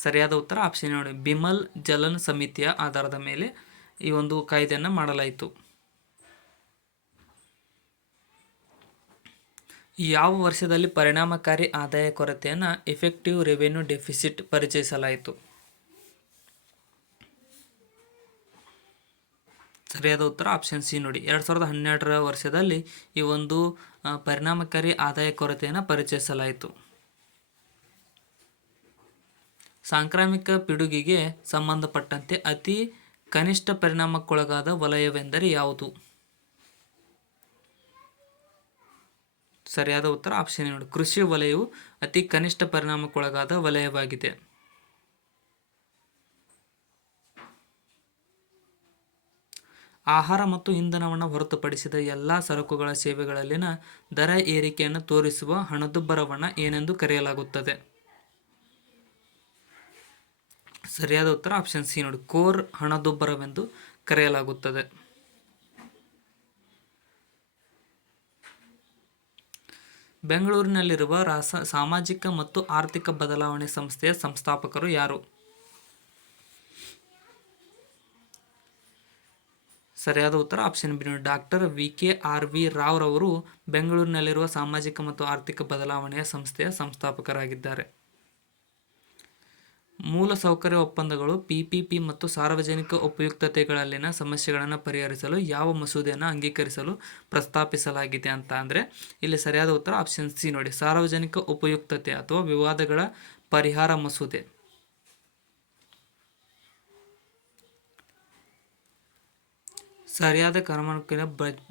ಸರಿಯಾದ ಉತ್ತರ ಆಪ್ಷನ್ ನೋಡಿ, ಬಿಮಲ್ ಜಲನ್ ಸಮಿತಿಯ ಆಧಾರದ ಮೇಲೆ ಈ ಒಂದು ಕಾಯ್ದೆಯನ್ನು ಮಾಡಲಾಯಿತು. ಯಾವ ವರ್ಷದಲ್ಲಿ ಪರಿಣಾಮಕಾರಿ ಆದಾಯ ಕೊರತೆಯನ್ನು ಎಫೆಕ್ಟಿವ್ ರೆವೆನ್ಯೂ ಡೆಫಿಸಿಟ್ ಪರಿಚಯಿಸಲಾಯಿತು? ಸರಿಯಾದ ಉತ್ತರ ಆಪ್ಷನ್ ಸಿ ನೋಡಿ, 2012 ವರ್ಷದಲ್ಲಿ ಈ ಒಂದು ಪರಿಣಾಮಕಾರಿ ಆದಾಯ ಕೊರತೆಯನ್ನು ಪರಿಚಯಿಸಲಾಯಿತು. ಸಾಂಕ್ರಾಮಿಕ ಪಿಡುಗಿಗೆ ಸಂಬಂಧಪಟ್ಟಂತೆ ಅತಿ ಕನಿಷ್ಠ ಪರಿಣಾಮಕ್ಕೊಳಗಾದ ವಲಯವೆಂದರೆ ಯಾವುದು? ಸರಿಯಾದ ಉತ್ತರ ಆಪ್ಷನ್ ನೋಡಿ, ಕೃಷಿ ವಲಯವು ಅತಿ ಕನಿಷ್ಠ ಪರಿಣಾಮಕ್ಕೊಳಗಾದ ವಲಯವಾಗಿದೆ. ಆಹಾರ ಮತ್ತು ಇಂಧನವನ್ನು ಹೊರತುಪಡಿಸಿದ ಎಲ್ಲ ಸರಕುಗಳ ಸೇವೆಗಳಲ್ಲಿನ ದರ ಏರಿಕೆಯನ್ನು ತೋರಿಸುವ ಹಣದುಬ್ಬರವನ್ನು ಏನೆಂದು ಕರೆಯಲಾಗುತ್ತದೆ? ಸರಿಯಾದ ಉತ್ತರ ಆಪ್ಷನ್ ಸಿ ನೋಡಿ, ಕೋರ್ ಹಣದುಬ್ಬರವೆಂದು ಕರೆಯಲಾಗುತ್ತದೆ. ಬೆಂಗಳೂರಿನಲ್ಲಿರುವ ಸಾಮಾಜಿಕ ಮತ್ತು ಆರ್ಥಿಕ ಬದಲಾವಣೆ ಸಂಸ್ಥೆಯ ಸಂಸ್ಥಾಪಕರು ಯಾರು? ಸರಿಯಾದ ಉತ್ತರ ಆಪ್ಷನ್ ಬಿ ನೋಡಿ, ಡಾಕ್ಟರ್ VKRV ರಾವ್ ರವರು ಬೆಂಗಳೂರಿನಲ್ಲಿರುವ ಸಾಮಾಜಿಕ ಮತ್ತು ಆರ್ಥಿಕ ಬದಲಾವಣೆಯ ಸಂಸ್ಥೆಯ ಸಂಸ್ಥಾಪಕರಾಗಿದ್ದಾರೆ. ಮೂಲಸೌಕರ್ಯ ಒಪ್ಪಂದಗಳು PPP ಮತ್ತು ಸಾರ್ವಜನಿಕ ಉಪಯುಕ್ತತೆಗಳಲ್ಲಿನ ಸಮಸ್ಯೆಗಳನ್ನು ಪರಿಹರಿಸಲು ಯಾವ ಮಸೂದೆಯನ್ನು ಅಂಗೀಕರಿಸಲು ಪ್ರಸ್ತಾಪಿಸಲಾಗಿದೆ ಅಂತ ಅಂದರೆ ಇಲ್ಲಿ ಸರಿಯಾದ ಉತ್ತರ ಆಪ್ಷನ್ ಸಿ ನೋಡಿ, ಸಾರ್ವಜನಿಕ ಉಪಯುಕ್ತತೆ ಅಥವಾ ವಿವಾದಗಳ ಪರಿಹಾರ ಮಸೂದೆ. ಸರಿಯಾದ ಕಾಮಗಾರಿಯ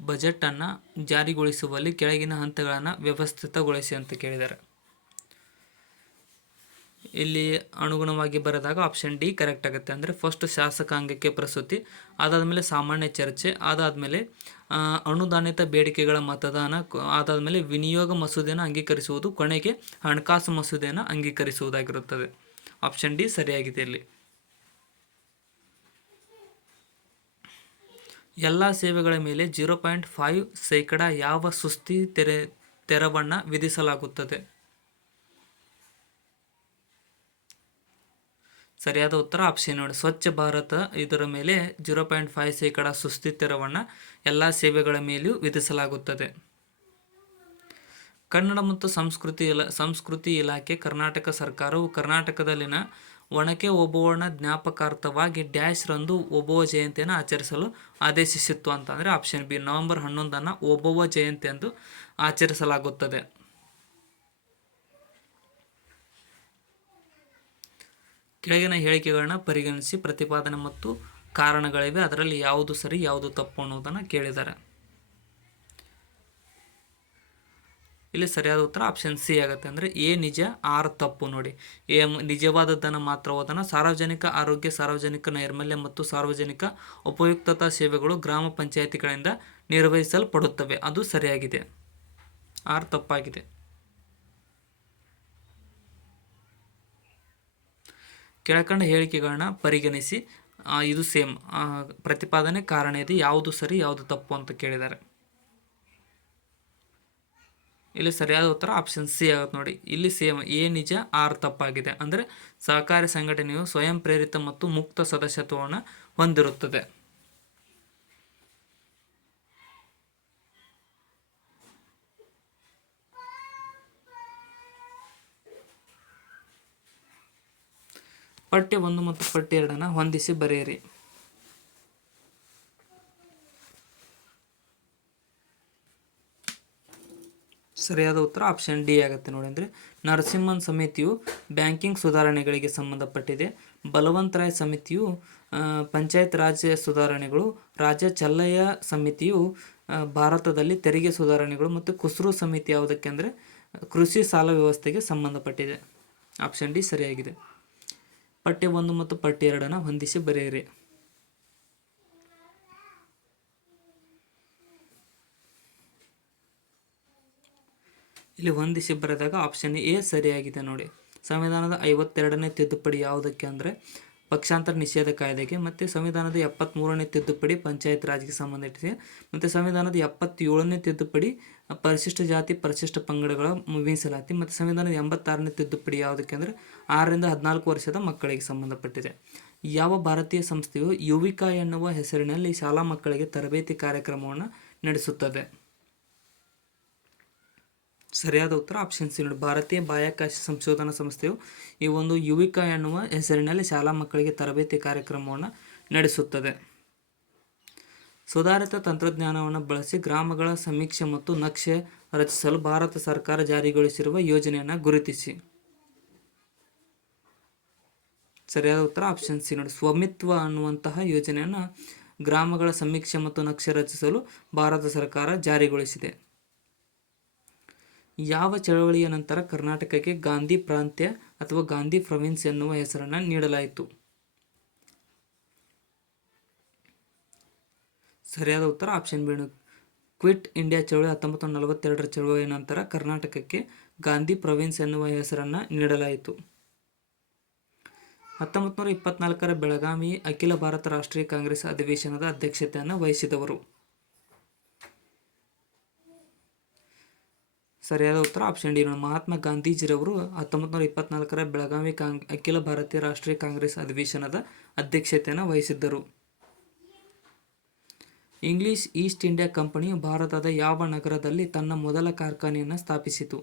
ಬಜೆಟನ್ನು ಜಾರಿಗೊಳಿಸುವಲ್ಲಿ ಕೆಳಗಿನ ಹಂತಗಳನ್ನು ವ್ಯವಸ್ಥಿತಗೊಳಿಸಿ ಅಂತ ಕೇಳಿದ್ದಾರೆ. ಇಲ್ಲಿ ಅನುಗುಣವಾಗಿ ಬರೆದಾಗ ಆಪ್ಷನ್ ಡಿ ಕರೆಕ್ಟ್ ಆಗುತ್ತೆ. ಅಂದರೆ ಫಸ್ಟ್ ಶಾಸಕಾಂಗಕ್ಕೆ ಪ್ರಸ್ತುತಿ, ಅದಾದಮೇಲೆ ಸಾಮಾನ್ಯ ಚರ್ಚೆ, ಅದಾದಮೇಲೆ ಅನುದಾನಿತ ಬೇಡಿಕೆಗಳ ಮತದಾನ, ಅದಾದಮೇಲೆ ವಿನಿಯೋಗ ಮಸೂದೆಯನ್ನು ಅಂಗೀಕರಿಸುವುದು, ಕೊನೆಗೆ ಹಣಕಾಸು ಮಸೂದೆಯನ್ನು ಅಂಗೀಕರಿಸುವುದಾಗಿರುತ್ತದೆ. ಆಪ್ಷನ್ ಡಿ ಸರಿಯಾಗಿದೆ. ಇಲ್ಲಿ ಎಲ್ಲ ಸೇವೆಗಳ ಮೇಲೆ 0.5% ಯಾವ ಸುಸ್ತಿ ತೆರವನ್ನು ವಿಧಿಸಲಾಗುತ್ತದೆ? ಸರಿಯಾದ ಉತ್ತರ ಆಪ್ಷನ್ ನೋಡಿ, ಸ್ವಚ್ಛ ಭಾರತ. ಇದರ ಮೇಲೆ 0.5% ಸುಸ್ತಿ ತೆರವನ್ನು ಎಲ್ಲ ಸೇವೆಗಳ ಮೇಲೆಯೂ ವಿಧಿಸಲಾಗುತ್ತದೆ. ಕನ್ನಡ ಮತ್ತು ಸಂಸ್ಕೃತಿ ಇಲಾಖೆ ಕರ್ನಾಟಕ ಸರ್ಕಾರವು ಕರ್ನಾಟಕದಲ್ಲಿನ ಒನಕೆ ಓಬವ್ವನ ಜ್ಞಾಪಕಾರ್ಥವಾಗಿ ಡ್ಯಾಶ್ ರಂದು ಓಬವ್ವ ಜಯಂತಿಯನ್ನು ಆಚರಿಸಲು ಆದೇಶಿಸಿತ್ತು ಅಂತಂದರೆ ಆಪ್ಷನ್ ಬಿ, ನವೆಂಬರ್ 11 ಓಬವ್ವ ಜಯಂತಿ ಎಂದು ಆಚರಿಸಲಾಗುತ್ತದೆ. ಕೆಳಗಿನ ಹೇಳಿಕೆಗಳನ್ನ ಪರಿಗಣಿಸಿ ಪ್ರತಿಪಾದನೆ ಮತ್ತು ಕಾರಣಗಳಿವೆ, ಅದರಲ್ಲಿ ಯಾವುದು ಸರಿ ಯಾವುದು ತಪ್ಪು ಅನ್ನೋದನ್ನು ಕೇಳಿದ್ದಾರೆ. ಇಲ್ಲಿ ಸರಿಯಾದ ಉತ್ತರ ಆಪ್ಷನ್ ಸಿ ಆಗುತ್ತೆ. ಅಂದರೆ ಎ ನಿಜ, ಆರ್ ತಪ್ಪು. ನೋಡಿ, ಎ ನಿಜವಾದದ್ದನ್ನು ಮಾತ್ರ ಓದೋಣ. ಸಾರ್ವಜನಿಕ ಆರೋಗ್ಯ, ಸಾರ್ವಜನಿಕ ನೈರ್ಮಲ್ಯ ಮತ್ತು ಸಾರ್ವಜನಿಕ ಉಪಯುಕ್ತತಾ ಸೇವೆಗಳು ಗ್ರಾಮ ಪಂಚಾಯಿತಿಗಳಿಂದ ನಿರ್ವಹಿಸಲ್ಪಡುತ್ತವೆ. ಅದು ಸರಿಯಾಗಿದೆ. ಆರ್ ತಪ್ಪಾಗಿದೆ. ಕೆಳಕಂಡ ಹೇಳಿಕೆಗಳನ್ನ ಪರಿಗಣಿಸಿ ಇದು ಸೇಮ್ ಪ್ರತಿಪಾದನೆ ಕಾರಣ ಇದೆ, ಯಾವುದು ಸರಿ ಯಾವುದು ತಪ್ಪು ಅಂತ ಕೇಳಿದ್ದಾರೆ. ಇಲ್ಲಿ ಸರಿಯಾದ ಉತ್ತರ ಆಪ್ಷನ್ ಸಿ ಆಗುತ್ತೆ. ನೋಡಿ, ಇಲ್ಲಿ ಸೇಮ್ ಎ ನಿಜ, ಆರ್ ತಪ್ಪಾಗಿದೆ. ಅಂದರೆ ಸಹಕಾರಿ ಸಂಘಟನೆಯು ಸ್ವಯಂ ಪ್ರೇರಿತ ಮತ್ತು ಮುಕ್ತ ಸದಸ್ಯತ್ವವನ್ನು ಹೊಂದಿರುತ್ತದೆ. ಪಠ್ಯ 1 ಮತ್ತು ಪಠ್ಯ 2 ಹೊಂದಿಸಿ ಬರೆಯಿರಿ. ಸರಿಯಾದ ಉತ್ತರ ಆಪ್ಷನ್ ಡಿ ಆಗುತ್ತೆ. ನೋಡಿ, ಅಂದರೆ ನರಸಿಂಹನ್ ಸಮಿತಿಯು ಬ್ಯಾಂಕಿಂಗ್ ಸುಧಾರಣೆಗಳಿಗೆ ಸಂಬಂಧಪಟ್ಟಿದೆ. ಬಲವಂತರಾಯ್ ಸಮಿತಿಯು ಪಂಚಾಯತ್ ರಾಜ್ ಸುಧಾರಣೆಗಳು, ರಾಜ ಚಲ್ಲಯ್ಯ ಸಮಿತಿಯು ಭಾರತದಲ್ಲಿ ತೆರಿಗೆ ಸುಧಾರಣೆಗಳು, ಮತ್ತು ಕುಸ್ರು ಸಮಿತಿ ಯಾವುದಕ್ಕೆ ಅಂದರೆ ಕೃಷಿ ಸಾಲ ವ್ಯವಸ್ಥೆಗೆ ಸಂಬಂಧಪಟ್ಟಿದೆ. ಆಪ್ಷನ್ ಡಿ ಸರಿಯಾಗಿದೆ. ಪಠ್ಯ 1 ಮತ್ತು ಪಠ್ಯ 2 ಹೊಂದಿಸಿ ಬರೆಯಿರಿ. ಇಲ್ಲಿ ಹೊಂದಿಸಿ ಬರೆದಾಗ ಆಪ್ಷನ್ ಎ ಸರಿಯಾಗಿದೆ. ನೋಡಿ, ಸಂವಿಧಾನದ 52ನೇ ತಿದ್ದುಪಡಿ ಯಾವುದಕ್ಕೆ ಅಂದರೆ ಪಕ್ಷಾಂತರ ನಿಷೇಧ ಕಾಯ್ದೆಗೆ, ಮತ್ತು ಸಂವಿಧಾನದ 73ನೇ ತಿದ್ದುಪಡಿ ಪಂಚಾಯತ್ ರಾಜ್ಗೆ ಸಂಬಂಧಿಸಿದೆ, ಮತ್ತು ಸಂವಿಧಾನದ 77ನೇ ತಿದ್ದುಪಡಿ ಪರಿಶಿಷ್ಟ ಜಾತಿ ಪರಿಶಿಷ್ಟ ಪಂಗಡಗಳ ಮೀಸಲಾತಿ, ಮತ್ತು ಸಂವಿಧಾನದ 86ನೇ ತಿದ್ದುಪಡಿ ಯಾವುದಕ್ಕೆ ಅಂದರೆ 6ರಿಂದ 14 ವರ್ಷದ ಮಕ್ಕಳಿಗೆ ಸಂಬಂಧಪಟ್ಟಿದೆ. ಯಾವ ಭಾರತೀಯ ಸಂಸ್ಥೆಯು ಯುವಿಕಾ ಎನ್ನುವ ಹೆಸರಿನಲ್ಲಿ ಶಾಲಾ ಮಕ್ಕಳಿಗೆ ತರಬೇತಿ ಕಾರ್ಯಕ್ರಮವನ್ನು ನಡೆಸುತ್ತದೆ? ಸರಿಯಾದ ಉತ್ತರ ಆಪ್ಷನ್ ಸಿ. ನೋಡಿ, ಭಾರತೀಯ ಬಾಹ್ಯಾಕಾಶ ಸಂಶೋಧನಾ ಸಂಸ್ಥೆಯು ಈ ಒಂದು ಯುವಿಕಾ ಎನ್ನುವ ಹೆಸರಿನಲ್ಲಿ ಶಾಲಾ ಮಕ್ಕಳಿಗೆ ತರಬೇತಿ ಕಾರ್ಯಕ್ರಮವನ್ನು ನಡೆಸುತ್ತದೆ. ಸುಧಾರಿತ ತಂತ್ರಜ್ಞಾನವನ್ನು ಬಳಸಿ ಗ್ರಾಮಗಳ ಸಮೀಕ್ಷೆ ಮತ್ತು ನಕ್ಷೆ ರಚಿಸಲು ಭಾರತ ಸರ್ಕಾರ ಜಾರಿಗೊಳಿಸಿರುವ ಯೋಜನೆಯನ್ನು ಗುರುತಿಸಿ. ಸರಿಯಾದ ಉತ್ತರ ಆಪ್ಷನ್ ಸಿ. ನೋಡಿ, ಸ್ವಮಿತ್ವ ಅನ್ನುವಂತಹ ಯೋಜನೆಯನ್ನು ಗ್ರಾಮಗಳ ಸಮೀಕ್ಷೆ ಮತ್ತು ನಕ್ಷೆ ರಚಿಸಲು ಭಾರತ ಸರ್ಕಾರ ಜಾರಿಗೊಳಿಸಿದೆ. ಯಾವ ಚಳವಳಿಯ ನಂತರ ಕರ್ನಾಟಕಕ್ಕೆ ಗಾಂಧಿ ಪ್ರಾಂತ್ಯ ಅಥವಾ ಗಾಂಧಿ ಪ್ರೊವಿನ್ಸ್ ಎನ್ನುವ ಹೆಸರನ್ನು ನೀಡಲಾಯಿತು? ಸರಿಯಾದ ಉತ್ತರ ಆಪ್ಷನ್ ಬಿ. ಕ್ವಿಟ್ ಇಂಡಿಯಾ ಚಳವಳಿ 1942ರ ಚಳವಳಿಯ ನಂತರ ಕರ್ನಾಟಕಕ್ಕೆ ಗಾಂಧಿ ಪ್ರೊವಿನ್ಸ್ ಎನ್ನುವ ಹೆಸರನ್ನು ನೀಡಲಾಯಿತು. 1924ರ ಬೆಳಗಾವಿ ಅಖಿಲ ಭಾರತ ರಾಷ್ಟ್ರೀಯ ಕಾಂಗ್ರೆಸ್ ಅಧಿವೇಶನದ ಅಧ್ಯಕ್ಷತೆಯನ್ನು ವಹಿಸಿದವರು? ಸರಿಯಾದ ಉತ್ತರ ಆಪ್ಷನ್ ಡಿ. ಮಹಾತ್ಮ ಗಾಂಧೀಜಿರವರು 1924ರ ಬೆಳಗಾವಿ ಅಖಿಲ ಭಾರತೀಯ ರಾಷ್ಟ್ರೀಯ ಕಾಂಗ್ರೆಸ್ ಅಧಿವೇಶನದ ಅಧ್ಯಕ್ಷತೆಯನ್ನು ವಹಿಸಿದ್ದರು. ಇಂಗ್ಲಿಷ್ ಈಸ್ಟ್ ಇಂಡಿಯಾ ಕಂಪನಿಯು ಭಾರತದ ಯಾವ ನಗರದಲ್ಲಿ ತನ್ನ ಮೊದಲ ಕಾರ್ಖಾನೆಯನ್ನು ಸ್ಥಾಪಿಸಿತು?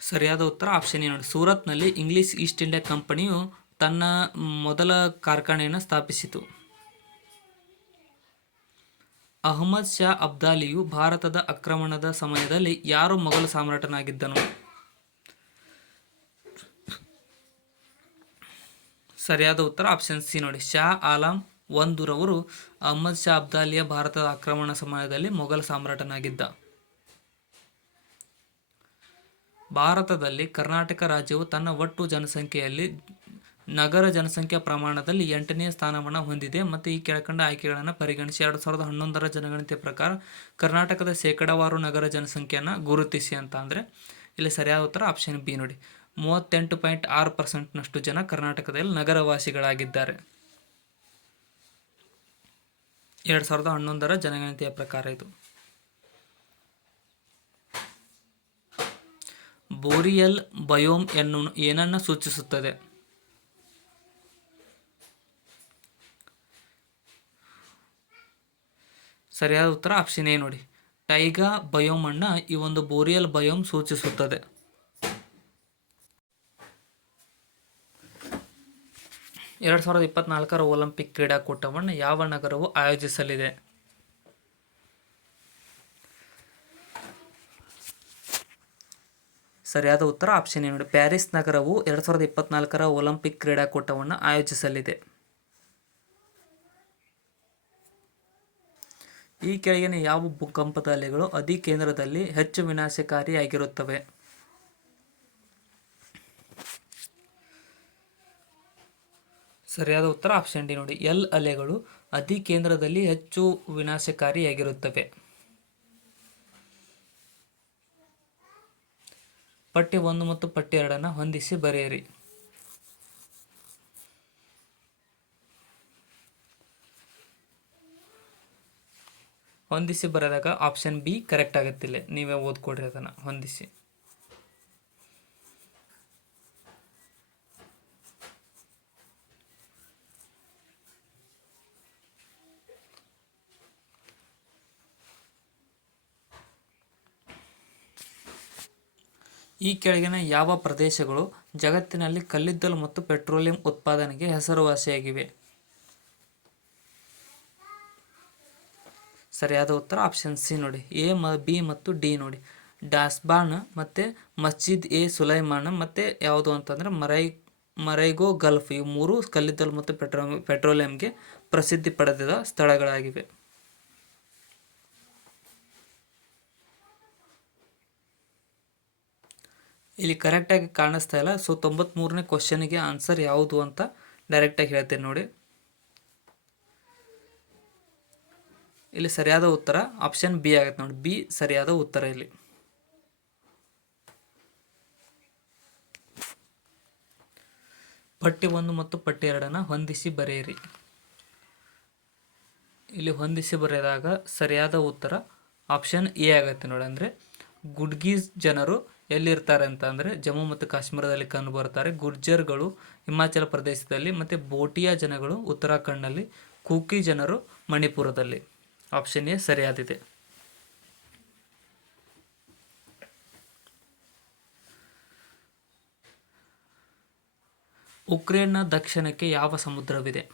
ಸರಿಯಾದ ಉತ್ತರ ಆಪ್ಷನ್ ಎ. ನೋಡಿ, ಸೂರತ್ನಲ್ಲಿ ಇಂಗ್ಲಿಷ್ ಈಸ್ಟ್ ಇಂಡಿಯಾ ಕಂಪನಿಯು ತನ್ನ ಮೊದಲ ಕಾರ್ಖಾನೆಯನ್ನು ಸ್ಥಾಪಿಸಿತು. ಅಹಮದ್ ಶಾ ಅಬ್ದಾಲಿಯು ಭಾರತದ ಆಕ್ರಮಣದ ಸಮಯದಲ್ಲಿ ಯಾರು ಮೊಘಲ್ ಸಾಮ್ರಾಟನಾಗಿದ್ದನು? ಸರಿಯಾದ ಉತ್ತರ ಆಪ್ಷನ್ ಸಿ ನೋಡಿ. ಶಾ ಆಲಂ ಒಂದುರವರು ಅಹ್ಮದ್ ಶಾ ಅಬ್ದಾಲಿಯ ಭಾರತದ ಆಕ್ರಮಣ ಸಮಯದಲ್ಲಿ ಮೊಘಲ್ ಸಾಮ್ರಾಟನಾಗಿದ್ದ. ಭಾರತದಲ್ಲಿ ಕರ್ನಾಟಕ ರಾಜ್ಯವು ತನ್ನ ಒಟ್ಟು ಜನಸಂಖ್ಯೆಯಲ್ಲಿ ನಗರ ಜನಸಂಖ್ಯಾ ಪ್ರಮಾಣದಲ್ಲಿ 8ನೇ ಸ್ಥಾನವನ್ನು ಹೊಂದಿದೆ ಮತ್ತು ಈ ಕೆಳಕಂಡ ಆಯ್ಕೆಗಳನ್ನು ಪರಿಗಣಿಸಿ 2011ರ ಜನಗಣತಿಯ ಪ್ರಕಾರ ಕರ್ನಾಟಕದ ಶೇಕಡಾವಾರು ನಗರ ಜನಸಂಖ್ಯೆಯನ್ನು ಗುರುತಿಸಿ ಅಂತ. ಅಂದರೆ ಇಲ್ಲಿ ಸರಿಯಾದ ಉತ್ತರ ಆಪ್ಷನ್ ಬಿ ನೋಡಿ. 38.6%ನಷ್ಟು ಜನ ಕರ್ನಾಟಕದಲ್ಲಿ ನಗರವಾಸಿಗಳಾಗಿದ್ದಾರೆ 2011ರ ಜನಗಣತಿಯ ಪ್ರಕಾರ. ಇದು ಬೋರಿಯಲ್ ಬಯೋಮ್ ಏನನ್ನು ಸೂಚಿಸುತ್ತದೆ? ಸರಿಯಾದ ಉತ್ತರ ಆಪ್ಷನ್ ಎ ನೋಡಿ. ಟೈಗಾ ಬಯೋಮ್ ಅನ್ನು ಈ ಒಂದು ಬೋರಿಯಲ್ ಬಯೋಮ್ ಸೂಚಿಸುತ್ತದೆ. 2024ರ ಒಲಿಂಪಿಕ್ ಕ್ರೀಡಾಕೂಟವನ್ನು ಯಾವ ನಗರವು ಆಯೋಜಿಸಲಿದೆ? ಸರಿಯಾದ ಉತ್ತರ ಆಪ್ಷನ್ ಎ ನೋಡಿ. ಪ್ಯಾರಿಸ್ ನಗರವು 2024ರ ಒಲಿಂಪಿಕ್ ಕ್ರೀಡಾಕೂಟವನ್ನು ಆಯೋಜಿಸಲಿದೆ. ಈ ಕೆಳಗಿನ ಯಾವ ಭೂಕಂಪದ ಅಲೆಗಳು ಅಧಿಕೇಂದ್ರದಲ್ಲಿ ಹೆಚ್ಚು ವಿನಾಶಕಾರಿಯಾಗಿರುತ್ತವೆ? ಸರಿಯಾದ ಉತ್ತರ ಆಪ್ಷನ್ ಡಿ ನೋಡಿ. ಎಲ್ ಅಲೆಗಳು ಅಧಿಕೇಂದ್ರದಲ್ಲಿ ಹೆಚ್ಚು ವಿನಾಶಕಾರಿಯಾಗಿರುತ್ತವೆ. ಪಠ್ಯ 1 ಮತ್ತು ಪಠ್ಯ 2 ಹೊಂದಿಸಿ ಬರೆಯಿರಿ. ಹೊಂದಿಸಿ ಬರೆದಾಗ ಆಪ್ಷನ್ ಬಿ ಕರೆಕ್ಟ್ ಆಗುತ್ತಿಲ್ಲ. ನೀವೇ ಓದ್ಕೊಡ್ರಿ ಅದನ್ನು ಹೊಂದಿಸಿ. ಈ ಕೆಳಗಿನ ಯಾವ ಪ್ರದೇಶಗಳು ಜಗತ್ತಿನಲ್ಲಿ ಕಲ್ಲಿದ್ದಲು ಮತ್ತು ಪೆಟ್ರೋಲಿಯಂ ಉತ್ಪಾದನೆಗೆ ಹೆಸರುವಾಸಿಯಾಗಿವೆ? ಸರಿಯಾದ ಉತ್ತರ ಆಪ್ಷನ್ ಸಿ ನೋಡಿ. ಎ ಬಿ ಮತ್ತು ಡಿ ನೋಡಿ. ಡಾಸ್ಬಾನ್ ಮತ್ತು ಮಸ್ಜಿದ್ ಎ ಸುಲೈಮಾನ್ ಮತ್ತು ಯಾವುದು ಅಂತಂದರೆ ಮರೈಗೋ ಗಲ್ಫ್, ಇವು 3 ಕಲ್ಲಿದ್ದಲು ಮತ್ತು ಪೆಟ್ರೋಲಿಯಂಗೆ ಪ್ರಸಿದ್ಧಿ ಪಡೆದಿದ ಸ್ಥಳಗಳಾಗಿವೆ. ಇಲ್ಲಿ ಕರೆಕ್ಟಾಗಿ ಕಾಣಿಸ್ತಾ ಇಲ್ಲ. ಸೊ 93ನೇ ಕ್ವಶನಿಗೆ ಆನ್ಸರ್ ಯಾವುದು ಅಂತ ಡೈರೆಕ್ಟಾಗಿ ಹೇಳ್ತೇನೆ ನೋಡಿ. ಇಲ್ಲಿ ಸರಿಯಾದ ಉತ್ತರ ಆಪ್ಷನ್ ಬಿ ಆಗುತ್ತೆ ನೋಡಿ. ಬಿ ಸರಿಯಾದ ಉತ್ತರ. ಇಲ್ಲಿ ಪಠ್ಯ 1 ಮತ್ತು ಪಠ್ಯ 2 ಹೊಂದಿಸಿ ಬರೆಯಿರಿ. ಇಲ್ಲಿ ಹೊಂದಿಸಿ ಬರೆದಾಗ ಸರಿಯಾದ ಉತ್ತರ ಆಪ್ಷನ್ ಎ ಆಗುತ್ತೆ ನೋಡಿ. ಅಂದರೆ ಗುಡ್ಗೀಸ್ ಜನರು ಎಲ್ಲಿರ್ತಾರೆ ಅಂತ ಅಂದರೆ ಜಮ್ಮು ಮತ್ತು ಕಾಶ್ಮೀರದಲ್ಲಿ ಕಂಡು ಬರ್ತಾರೆ. ಗುರ್ಜರ್ಗಳು ಹಿಮಾಚಲ ಪ್ರದೇಶದಲ್ಲಿ ಮತ್ತು ಬೋಟಿಯಾ ಜನಗಳು ಉತ್ತರಾಖಂಡ್ನಲ್ಲಿ, ಕೂಕಿ ಜನರು ಮಣಿಪುರದಲ್ಲಿ. Option A ಸರಿಯಾದಿದೆ. ಉಕ್ರೇನ್ನ ದಕ್ಷಿಣಕ್ಕೆ ಯಾವ ಸಮುದ್ರವಿದೆ?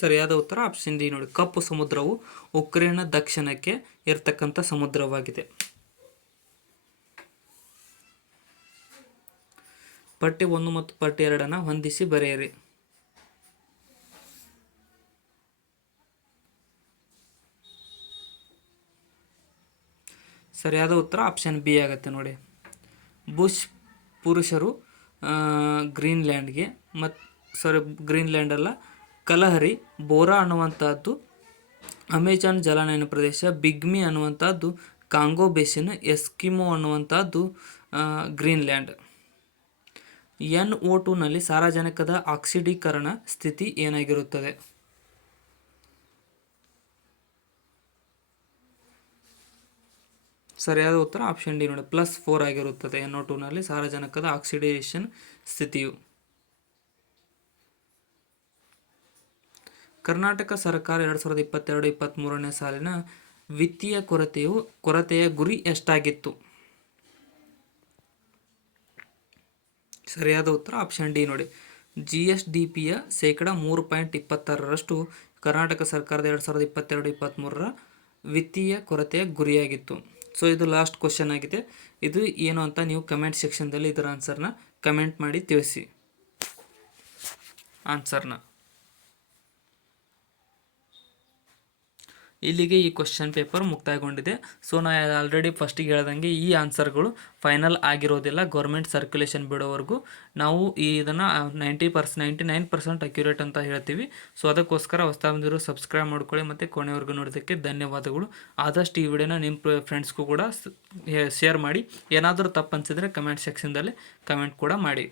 ಸರಿಯಾದ ಉತ್ತರ ಆಪ್ಷನ್ ಡಿ ನೋಡಿ. ಕಪ್ಪು ಸಮುದ್ರವು ಉಕ್ರೇನ್ನ ದಕ್ಷಿಣಕ್ಕೆ ಇರತಕ್ಕಂಥ ಸಮುದ್ರವಾಗಿದೆ. ಪಠ್ಯ 1 ಮತ್ತು ಪಠ್ಯ 2 ಹೊಂದಿಸಿ ಬರೆಯಿರಿ. ಸರಿಯಾದ ಉತ್ತರ ಆಪ್ಷನ್ ಬಿ ಆಗುತ್ತೆ ನೋಡಿ. ಬುಷ್ ಪುರುಷರು ಗ್ರೀನ್ಲ್ಯಾಂಡ್ಗೆ ಗ್ರೀನ್ಲ್ಯಾಂಡ್ ಅಲ್ಲ, ಕಲಹರಿ, ಬೋರಾ ಅನ್ನುವಂಥದ್ದು ಅಮೆಜಾನ್ ಜಲಾನಯನ ಪ್ರದೇಶ, ಬಿಗ್ಮಿ ಅನ್ನುವಂಥದ್ದು ಕಾಂಗೋ ಬೇಸಿನ್, ಎಸ್ಕಿಮೋ ಅನ್ನುವಂಥದ್ದು ಗ್ರೀನ್ಲ್ಯಾಂಡ್. NO2ನಲ್ಲಿ ಸಾರಜನಕದ ಆಕ್ಸಿಡೀಕರಣ ಸ್ಥಿತಿ ಏನಾಗಿರುತ್ತದೆ? ಸರಿಯಾದ ಉತ್ತರ ಆಪ್ಷನ್ ಡಿ ನೋಡಿ. +4 ಆಗಿರುತ್ತದೆ. NO2ನಲ್ಲಿ ಸಾರಜನಕದ ಆಕ್ಸಿಡೇಷನ್ ಸ್ಥಿತಿಯು. ಕರ್ನಾಟಕ ಸರ್ಕಾರ 2022-23ನೇ ಸಾಲಿನ ವಿತ್ತೀಯ ಕೊರತೆಯ ಗುರಿ ಎಷ್ಟಾಗಿತ್ತು? ಸರಿಯಾದ ಉತ್ತರ ಆಪ್ಷನ್ ಡಿ ನೋಡಿ. GSDPಯ 3.26% ಕರ್ನಾಟಕ ಸರ್ಕಾರದ 2022-23ರ ವಿತ್ತೀಯ ಕೊರತೆಯ ಗುರಿಯಾಗಿತ್ತು. ಸೊ ಇದು ಲಾಸ್ಟ್ ಕ್ವಶನ್ ಆಗಿದೆ. ಇದು ಏನು ಅಂತ ನೀವು ಕಮೆಂಟ್ ಸೆಕ್ಷನ್ದಲ್ಲಿ ಇದರ ಆನ್ಸರ್ನ ಕಮೆಂಟ್ ಮಾಡಿ ತಿಳಿಸಿ ಆನ್ಸರ್ನ. ಇಲ್ಲಿಗೆ ಈ ಕ್ವಶನ್ ಪೇಪರ್ ಮುಕ್ತಾಯಗೊಂಡಿದೆ. ಸೊ ನಾ ಆಲ್ರೆಡಿ ಫಸ್ಟಿಗೆ ಹೇಳ್ದಂಗೆ ಈ ಆನ್ಸರ್ಗಳು ಫೈನಲ್ ಆಗಿರೋದಿಲ್ಲ. ಗೌರ್ಮೆಂಟ್ ಸರ್ಕ್ಯುಲೇಷನ್ ಬಿಡೋವರೆಗೂ ನಾವು ಇದನ್ನು 99% ಅಕ್ಯುರೇಟ್ ಅಂತ ಹೇಳ್ತೀವಿ. ಸೊ ಅದಕ್ಕೋಸ್ಕರ ಹೊಸ ಬಂದಿರೋ ಸಬ್ಸ್ಕ್ರೈಬ್ ಮಾಡ್ಕೊಳ್ಳಿ ಮತ್ತು ಕೊನೆವರೆಗೂ ನೋಡೋದಕ್ಕೆ ಧನ್ಯವಾದಗಳು. ಆದಷ್ಟು ಈ ವಿಡಿಯೋನ ನಿಮ್ಮ ಫ್ರೆಂಡ್ಸ್ಗೂ ಕೂಡ ಶೇರ್ ಮಾಡಿ. ಏನಾದರೂ ತಪ್ಪು ಅನಿಸಿದರೆ ಕಮೆಂಟ್ ಸೆಕ್ಷನ್ದಲ್ಲಿ ಕಮೆಂಟ್ ಕೂಡ ಮಾಡಿ.